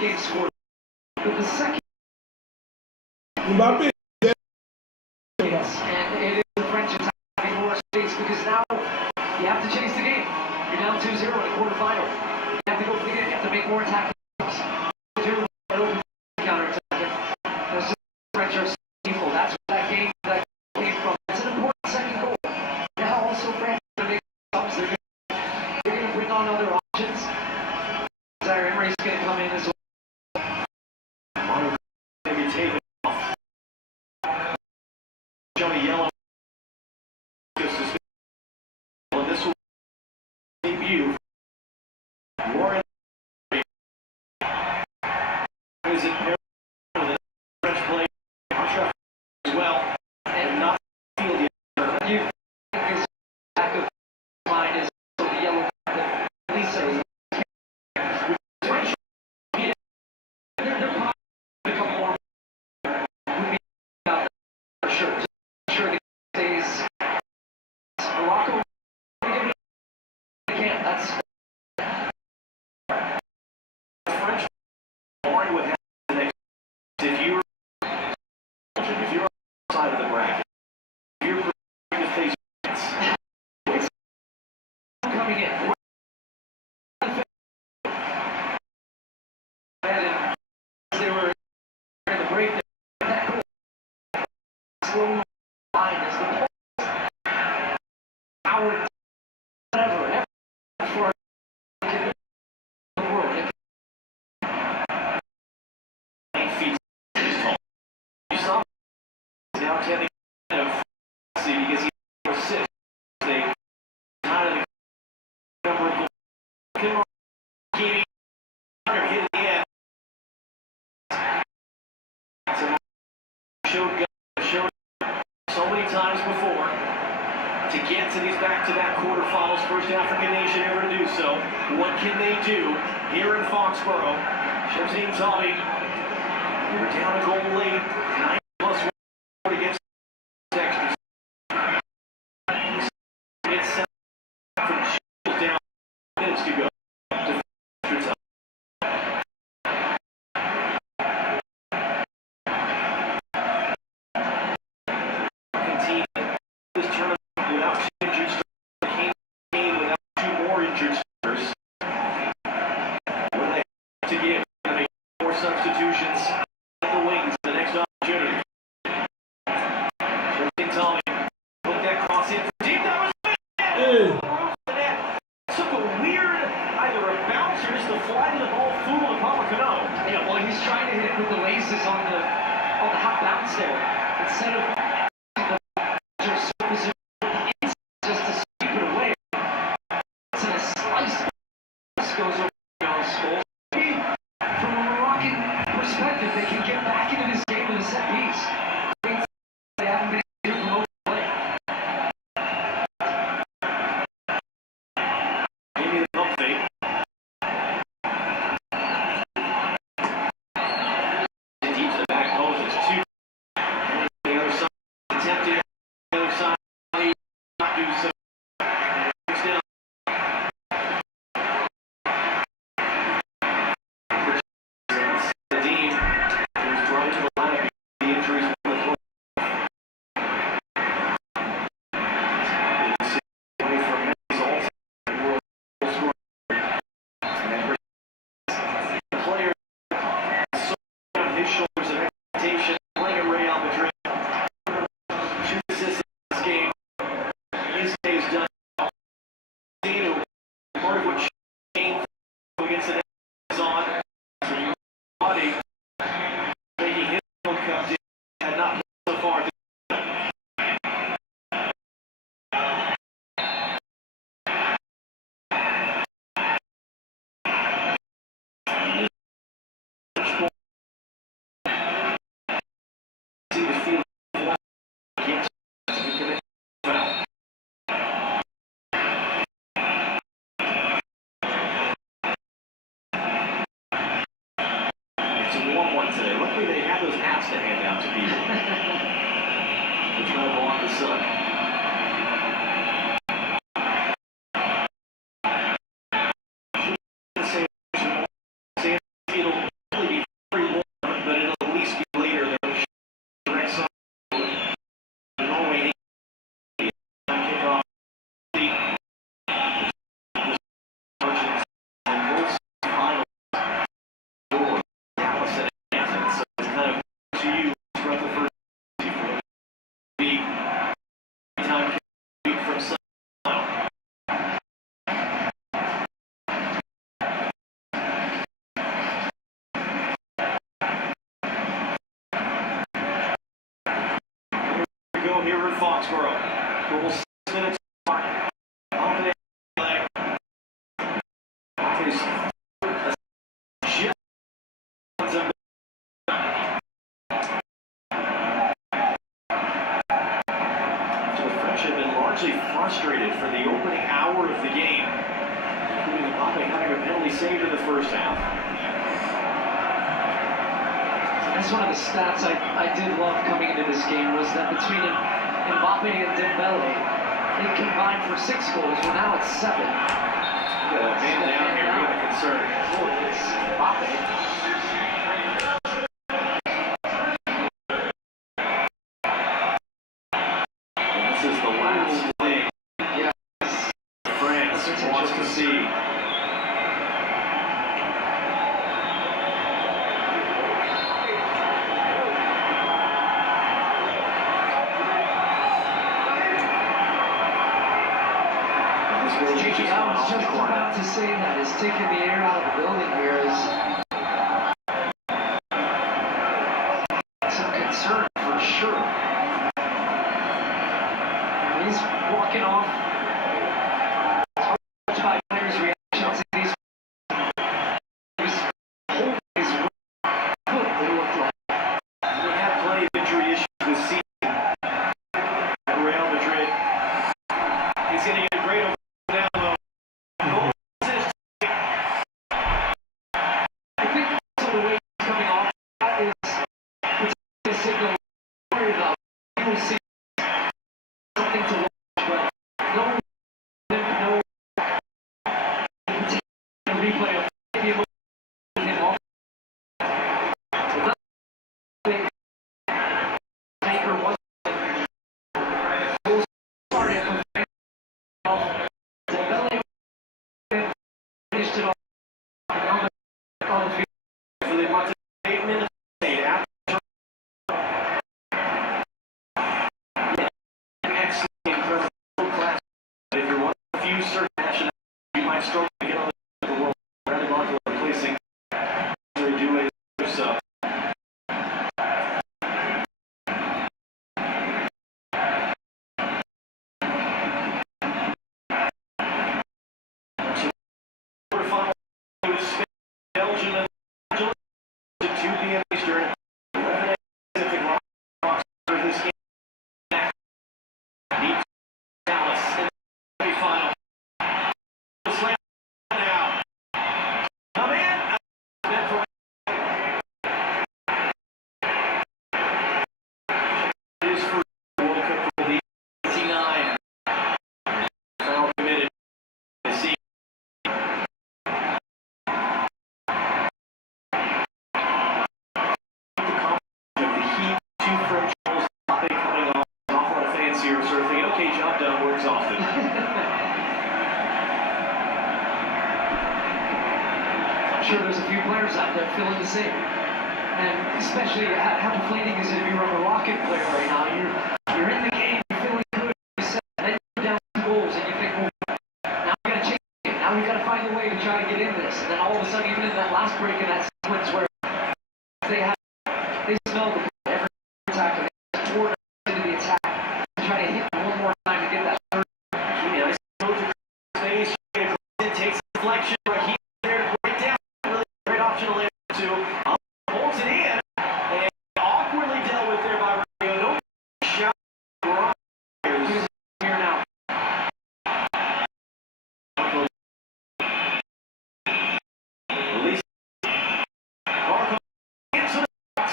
game scored. But the second Mbappe. and it is the French attack having more space because now you have to chase the game. You're down 2-0 in a quarterfinal. You have to go for the game. You have to make more attacking moves. Do an open counter-attack. There's just French are painful. That's where that game came from. It's an important second goal. Now also France are going to make stops. They're going to bring on other options. Zaire Emery's going to come in as well. Maybe take it off. Johnny Yellow. And this will debut. Warren is in pair with a French player as well, and not field yet. You think his back of mind is the yellow that Lisa is. French, they're probably become more would be about for sure. Sure he stays. Morocco, can't. That's French Warren would have the next. If you're on the side of the bracket, if you're preparing to face it's coming in. And they were in the break. That goal slow line is the power, whatever, for the world. 8 feet. You saw now Kevin see because he was 6. They out of the number of goals. Hit in the end. Showed so many times before to get to these back-to-back quarterfinals, first African nation ever to do so. What can they do here in Foxborough? Shamsin Tommy, they were down a goal late, 9+1 against Texas. It's set from Shields down minutes to go. This tournament without injured starters, came without 2 more injured starters. What they have to give to make more substitutions at the wings the next opportunity. Tommy put that cross in for deep. That was took a weird, either a bounce or just a fly to the ball, flew to the Policano. Yeah, well, he's trying to hit it with the laces on the half bounce there instead of the surface just to sweep it away. It's in a slice. This goes over John's goal. Maybe from a Moroccan perspective, they can get back into this game with a set piece. They haven't been able to promote play. Maybe the pump fake. Deep to the back post. It's 2. The other side. to hand out to people. We're trying to block the sun. It'll probably be very warm, but it'll at least be later than the next summer. Norway kickoff. Go here in Foxborough. Total 6 minutes. Have been largely frustrated for the opening hour of the game, including Mbappe having a penalty saved in the first half. That's one of the stats I did love coming into this game, was that between Mbappe and Dembele, they combined for 6 goals. Well, now it's 7. Yeah, man down here, we have a concern. It's Mbappe. Wants to see. Gigi, I was just about to say that. Is taking the air out of the building here is some concern for sure. He's walking off. Sure, there's a few players out there feeling the same, and especially how deflating is it if you're a Moroccan player right now. You're in the game, you're feeling good, you're set, then you're down 2 goals, and you think, well, now we got to change it. Now we got to find a way to try to get in this, and then all of a sudden, even in that last break in that sequence where they smell the every attack and they toward into the attack, to try to hit one more time to get that third. Yeah, this goes to space, it takes deflection right here. Holds it in, and awkwardly dealt with there by Rio. No shot. Here now. Release. Marco into the box.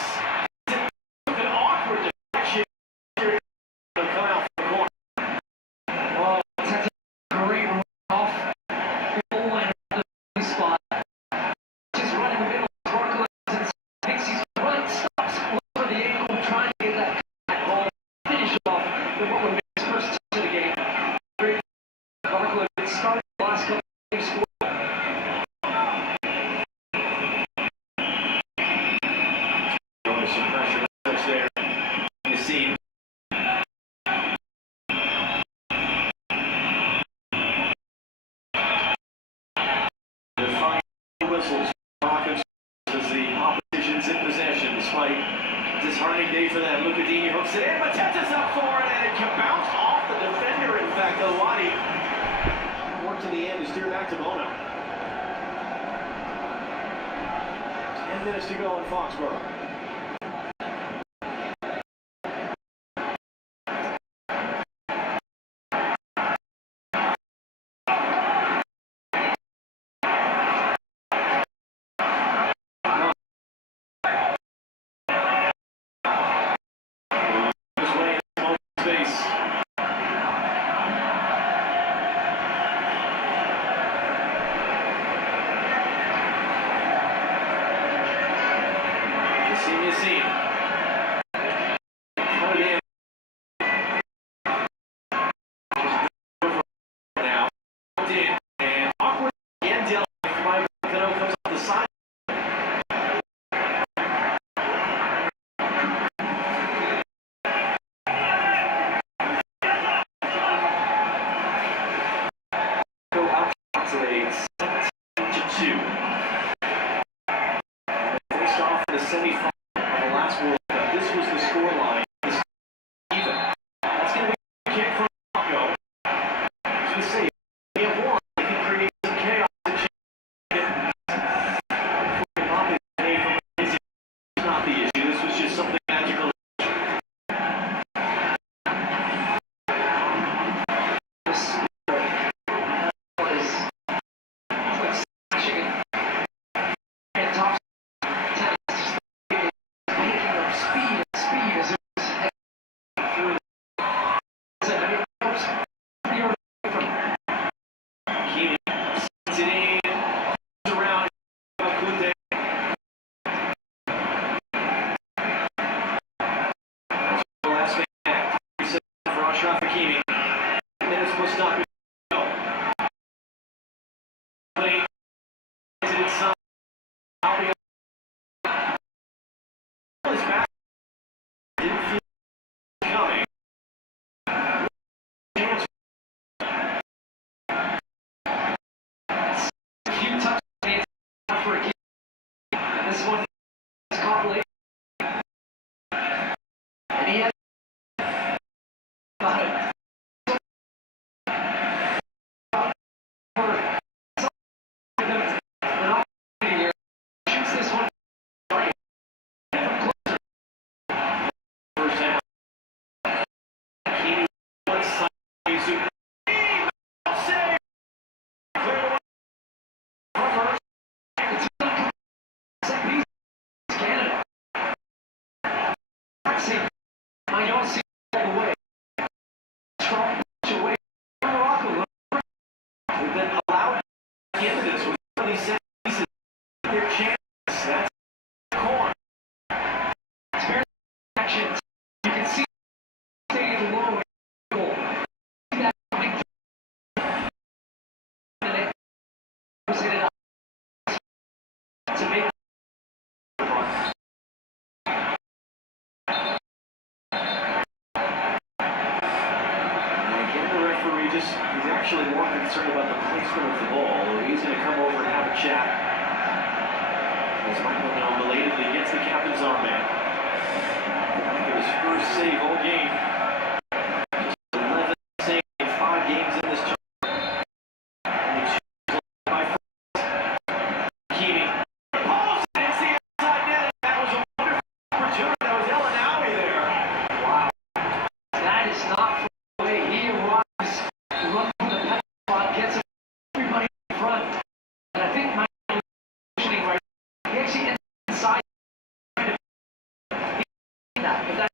come out from the corner. Oh, that's a great run off. Goal line the spot. Just right in the middle. Morocco thinks he's right, stops over the ankle, trying to get that ball finish off with what would be his first touch of the game. Great. Morocco had started the last couple of games. Going some pressure touch there. You see. The final whistles. Morocco as the opposition's in possession, despite a disheartening day for them. Lucadini hooks it in, but Teta's up for it, and it can bounce off the defender. In fact, Awadi worked to the end to steer back to Bono. 10 minutes to go in Foxborough. I don't see all the way. Strong push away. Morocco have been allowed candidates with early set pieces their chance. That's the corner. It's action. You can see staying low goal. See that coming to make he's actually more concerned about the placement of the ball. He's going to come over and have a chat. As Michael now belatedly gets the captain's armband. His first save all game. Just 11 saves in 5 games in this tournament. By Keating. Post! It's the outside net. That was a wonderful opportunity. That was El Anawi there. Wow. That is not the way he arrives. Run from the penalty spot, gets everybody in front. And I think my positioning right, he actually inside. That, but that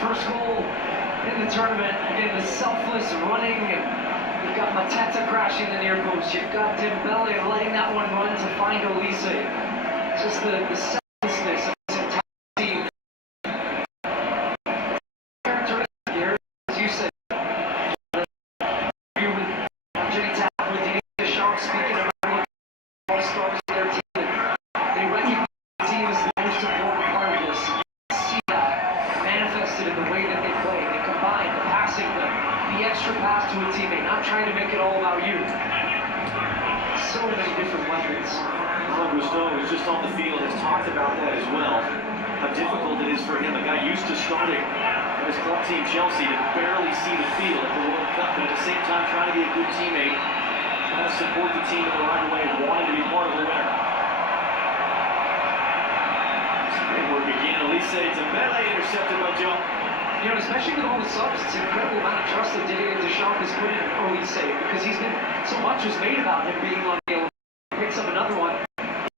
first goal in the tournament. Again, the selfless running. You've got Mateta crashing the near post. You've got Dembele letting that one run to find Olise. Just the selflessness of this entire team. Characteristic here, as you said. Speaking of all-stars of their team, they recognize the team as the most important part of this. You see that manifested in the way that they play. They combine the passing, the extra pass to a teammate, not trying to make it all about you. So many different weapons. Gusto, who's just on the field, has talked about that as well. How difficult it is for him, a guy used to starting at his club team Chelsea, to barely see the field at the World Cup, but at the same time trying to be a good teammate. Trying to support the team in the right way, wanting to be part of the winner. Great work again. Olise Dembele intercepted by Joe. You know, especially with all the subs, it's an incredible amount of trust that Didier Deschamps has put in Olise, because he's been, so much was made about him being unable. Picks up another one.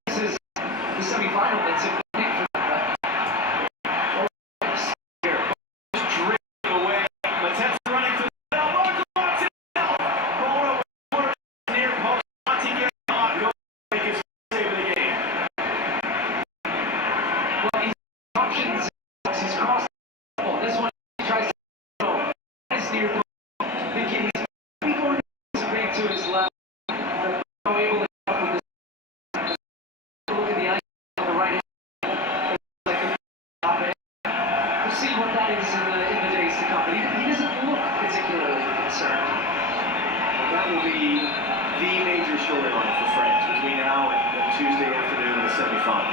This is the semi-final that's a big for them. Just drifting away. Mateta running through the middle. Marco Martinelli. Bono near post. Martinelli go make his save of the game. Well, his options, he's crossed the ball. This one he tries to go. His near post. Thinking he's going to his left. But able to get up with this. Look at the ice on the right hand. We'll see what that is in the days to come. But he doesn't look particularly concerned. That will be the major storyline for France between now and Tuesday afternoon in the semifinal.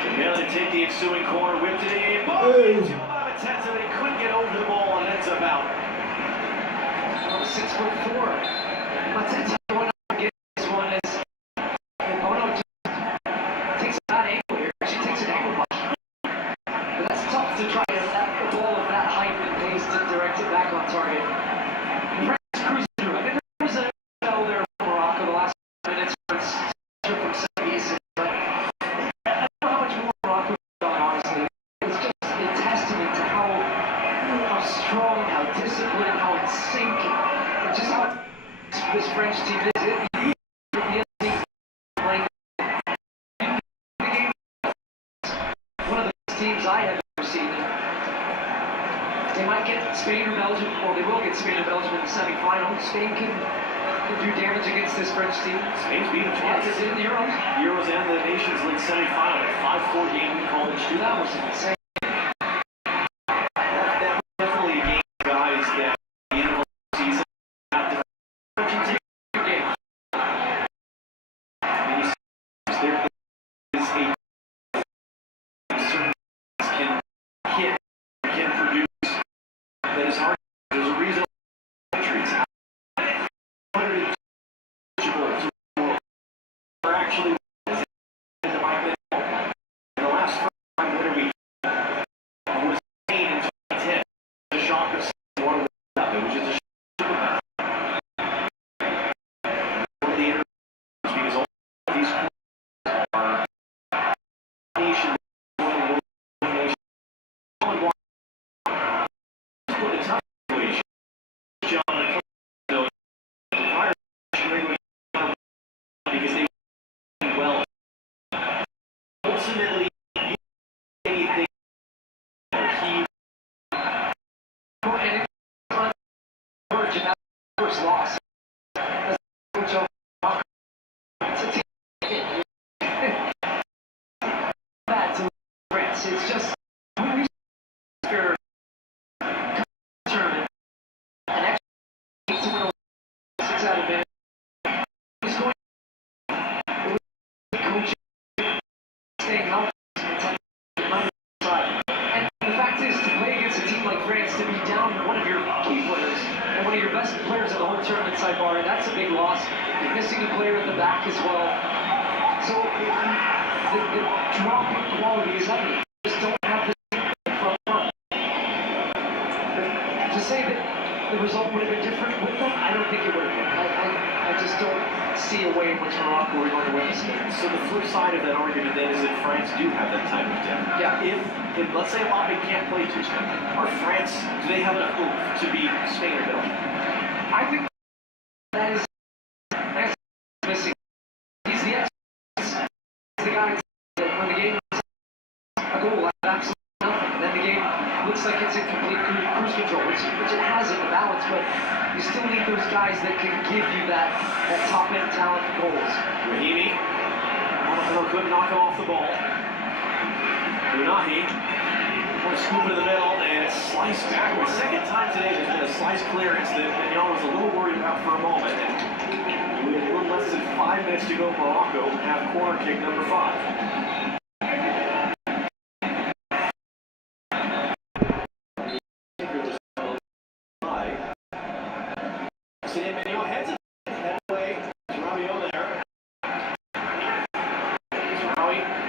Dembele to take the ensuing corner, whipped it in. Mateta, but he couldn't get over the ball and ends up out. 6'4". Mateta going up against this one is Bono just takes a bad angle here. She takes an angle punch. But that's tough to try to have a ball of that height and pace to direct it back on target. And France cruising through. I mean, there was a battle there for Morocco the last minutes from set pieces, but I don't know how much more Morocco has done, honestly. It's just a testament to how strong, how disciplined, how in sync, and just how this French team is. One of the best teams I have ever seen. They might get Spain or Belgium, or they will get Spain or Belgium in the semi-final. Spain can do damage against this French team. Spain's beat them twice. Yes, in the Euros. Euros and the Nations League semi-final. A 5-4 game in college. That was insane. That was definitely a game, guys, that at the end of the season have to game. And you see there is a certain can hit, can produce, that is hard. There's a reason countries are actually in the last time winner we was in 2010. The shock of one up. It was just a shock. The interviews, because all of these are nation, nation, put a tough situation. John, because they well. Ultimately, anything he And it's on the verge of that first loss. It's a team. Bad to France. It's just when we tournament an extra to win 6 out of it. He's going coaching, staying healthy, and the fact is, to play against a team like France, to be down one of your key players and one of your best players in the whole tournament, sidebar, that's a big loss. You're missing a player at the back as well. So the drop in quality is evident. You just don't have the from front. To say that the result would have been different with them, I don't think it would have been. I just don't see a way in which Morocco are going to win this game. So the flip side of that argument then is that France do have that type of depth. Yeah. If let's say Mbappe can't play Tuchel, are France, do they have enough oomph to beat Spain or Belgium? I think that is missing. He's the guy that when the game is a goal at absolutely nothing, and then the game looks like it's in complete cruise control, which it has in the balance, but you still need those guys that can give you that top-end talent goals. Rahimi, couldn't knock him off the ball. Unahi, scoop in the middle and slice backwards. Second time today there's been a slice clearance that Mignon was a little worried about for a moment. And we have a little less than 5 minutes to go. Morocco have corner kick number 5. Mignon heads it, head away. Rabiot there.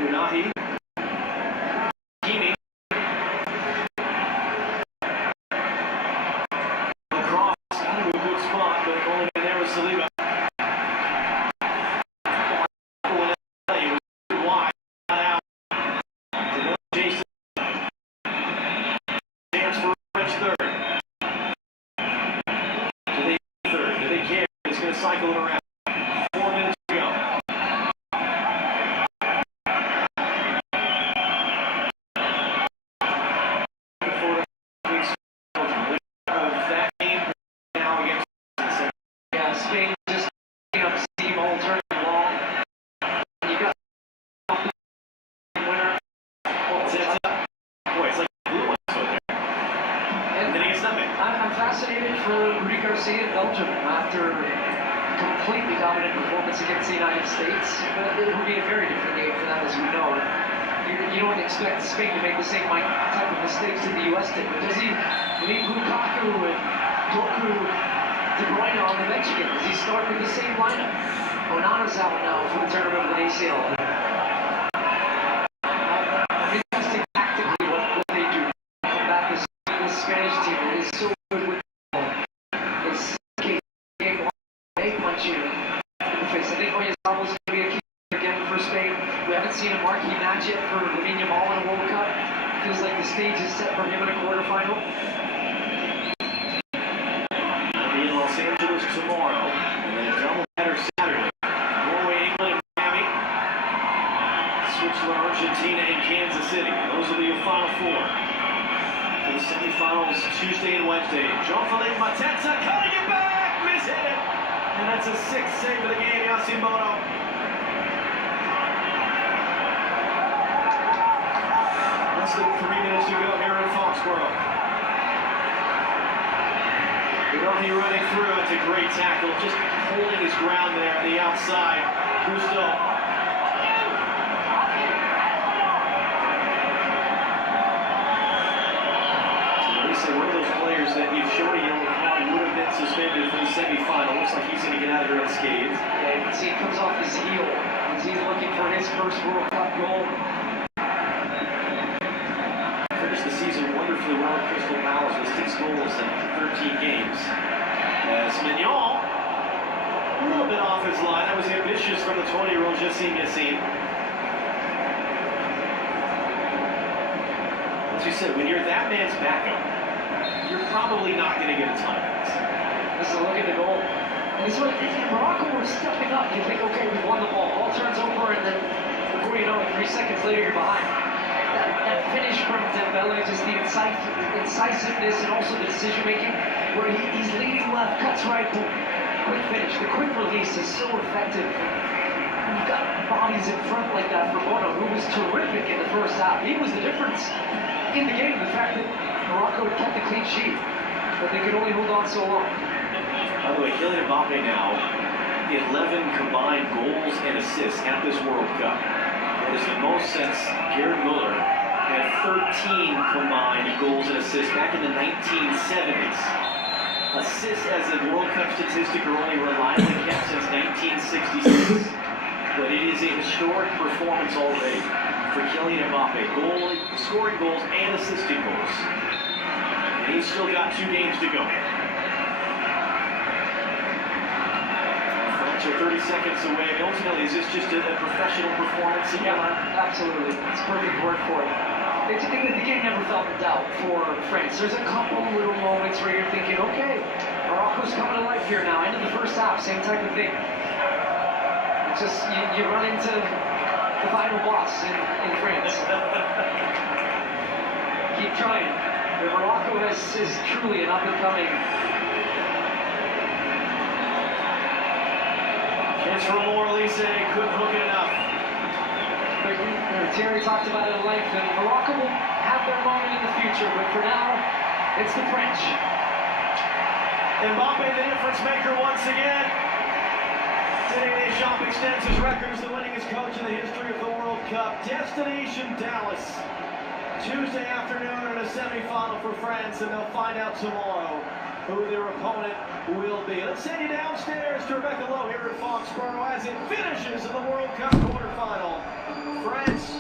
Unahi. Cycle it around. 4 minutes to go. That game now against Spain just up steam all turning long. You got winner. Boy, it's like blue ones out there. And then he gets nothing. I'm fascinated for Rudy Garcia in Belgium after completely dominant performance against the United States, but it will be a very different game for them, as we know. You don't expect Spain to make the same type of mistakes that the U.S. did, but does he leave Lukaku and Doku, De Bruyne on the bench again? Does he start with the same lineup? Onana's out now for the tournament with an ACL. Interesting tactically what they do. Combat this Spanish team. It is so good with the ball. It's game one. They punch you in the face. I think Oyarzabal is going to be a key again for Spain. We haven't seen a marquee match yet for Lamine Yamal in a World Cup. Feels like the stage is set for him in a quarterfinal. He'll be in Los Angeles tomorrow, and then a doubleheader Saturday. Norway, England, and Miami. Switzerland, Argentina, and Kansas City. Those will be your final 4. For the semifinals Tuesday and Wednesday. Jean-Philippe Mateta cutting it back, miss hit it. And that's a 6th save of the game, Yacine Bono. Less than 3 minutes to go here in Foxborough. Unahi running through, it's a great tackle, just holding his ground there on the outside. Gusto. One of those players that you've shown a yellow card would have been suspended for the semifinal. Looks like he's going to get out of here unscathed. Yeah, you can see it comes off his heel as he's looking for his first World Cup goal. Finished the season wonderfully well at Crystal Palace with 6 goals in 13 games. As Mignon, a little bit off his line. That was ambitious from the 20-year-old Yacine. As you said, when you're that man's backup, you're probably not going to get a ton of minutes. This is a look at the goal. And this one, Morocco were stepping up. You think, okay, we won the ball. Ball turns over, and then before you know it, 3 seconds later, you're behind. That finish from Dembele, just the incisiveness and also the decision-making, where he's leading left, cuts right, boom. Quick finish. The quick release is so effective. You've got bodies in front like that for Bono, who was terrific in the first half. He was the difference in the game, the fact that Morocco had kept a clean sheet, but they could only hold on so long. By the way, Kylian Mbappe now, 11 combined goals and assists at this World Cup. That is the most since Gerd Müller had 13 combined goals and assists back in the 1970s. Assists as a World Cup statistic are only reliably kept since 1966. But it is a historic performance already for Kylian Mbappe. Scoring goals and assisting goals. And he's still got 2 games to go. France French are 30 seconds away. Ultimately, is this just a professional performance? Yeah, absolutely. It's a perfect word for it. The game never felt in doubt for France. There's a couple little moments where you're thinking, okay, Morocco's coming to life here now. End of the first half, same type of thing. It's just, you run into the final boss in France. Keep trying. Morocco is truly an up-and-coming. Chance for more, Lise. Couldn't hook it enough. Terry talked about it at length, and Morocco will have their moment in the future, but for now, it's the French. Mbappe, the difference maker once again. Didier Deschamps extends his record as the winningest coach in the history of the World Cup. Destination Dallas. Tuesday afternoon in a semi-final for France, and they'll find out tomorrow who their opponent will be. Let's send you downstairs to Rebecca Lowe here at Foxborough as it finishes in the World Cup quarterfinals.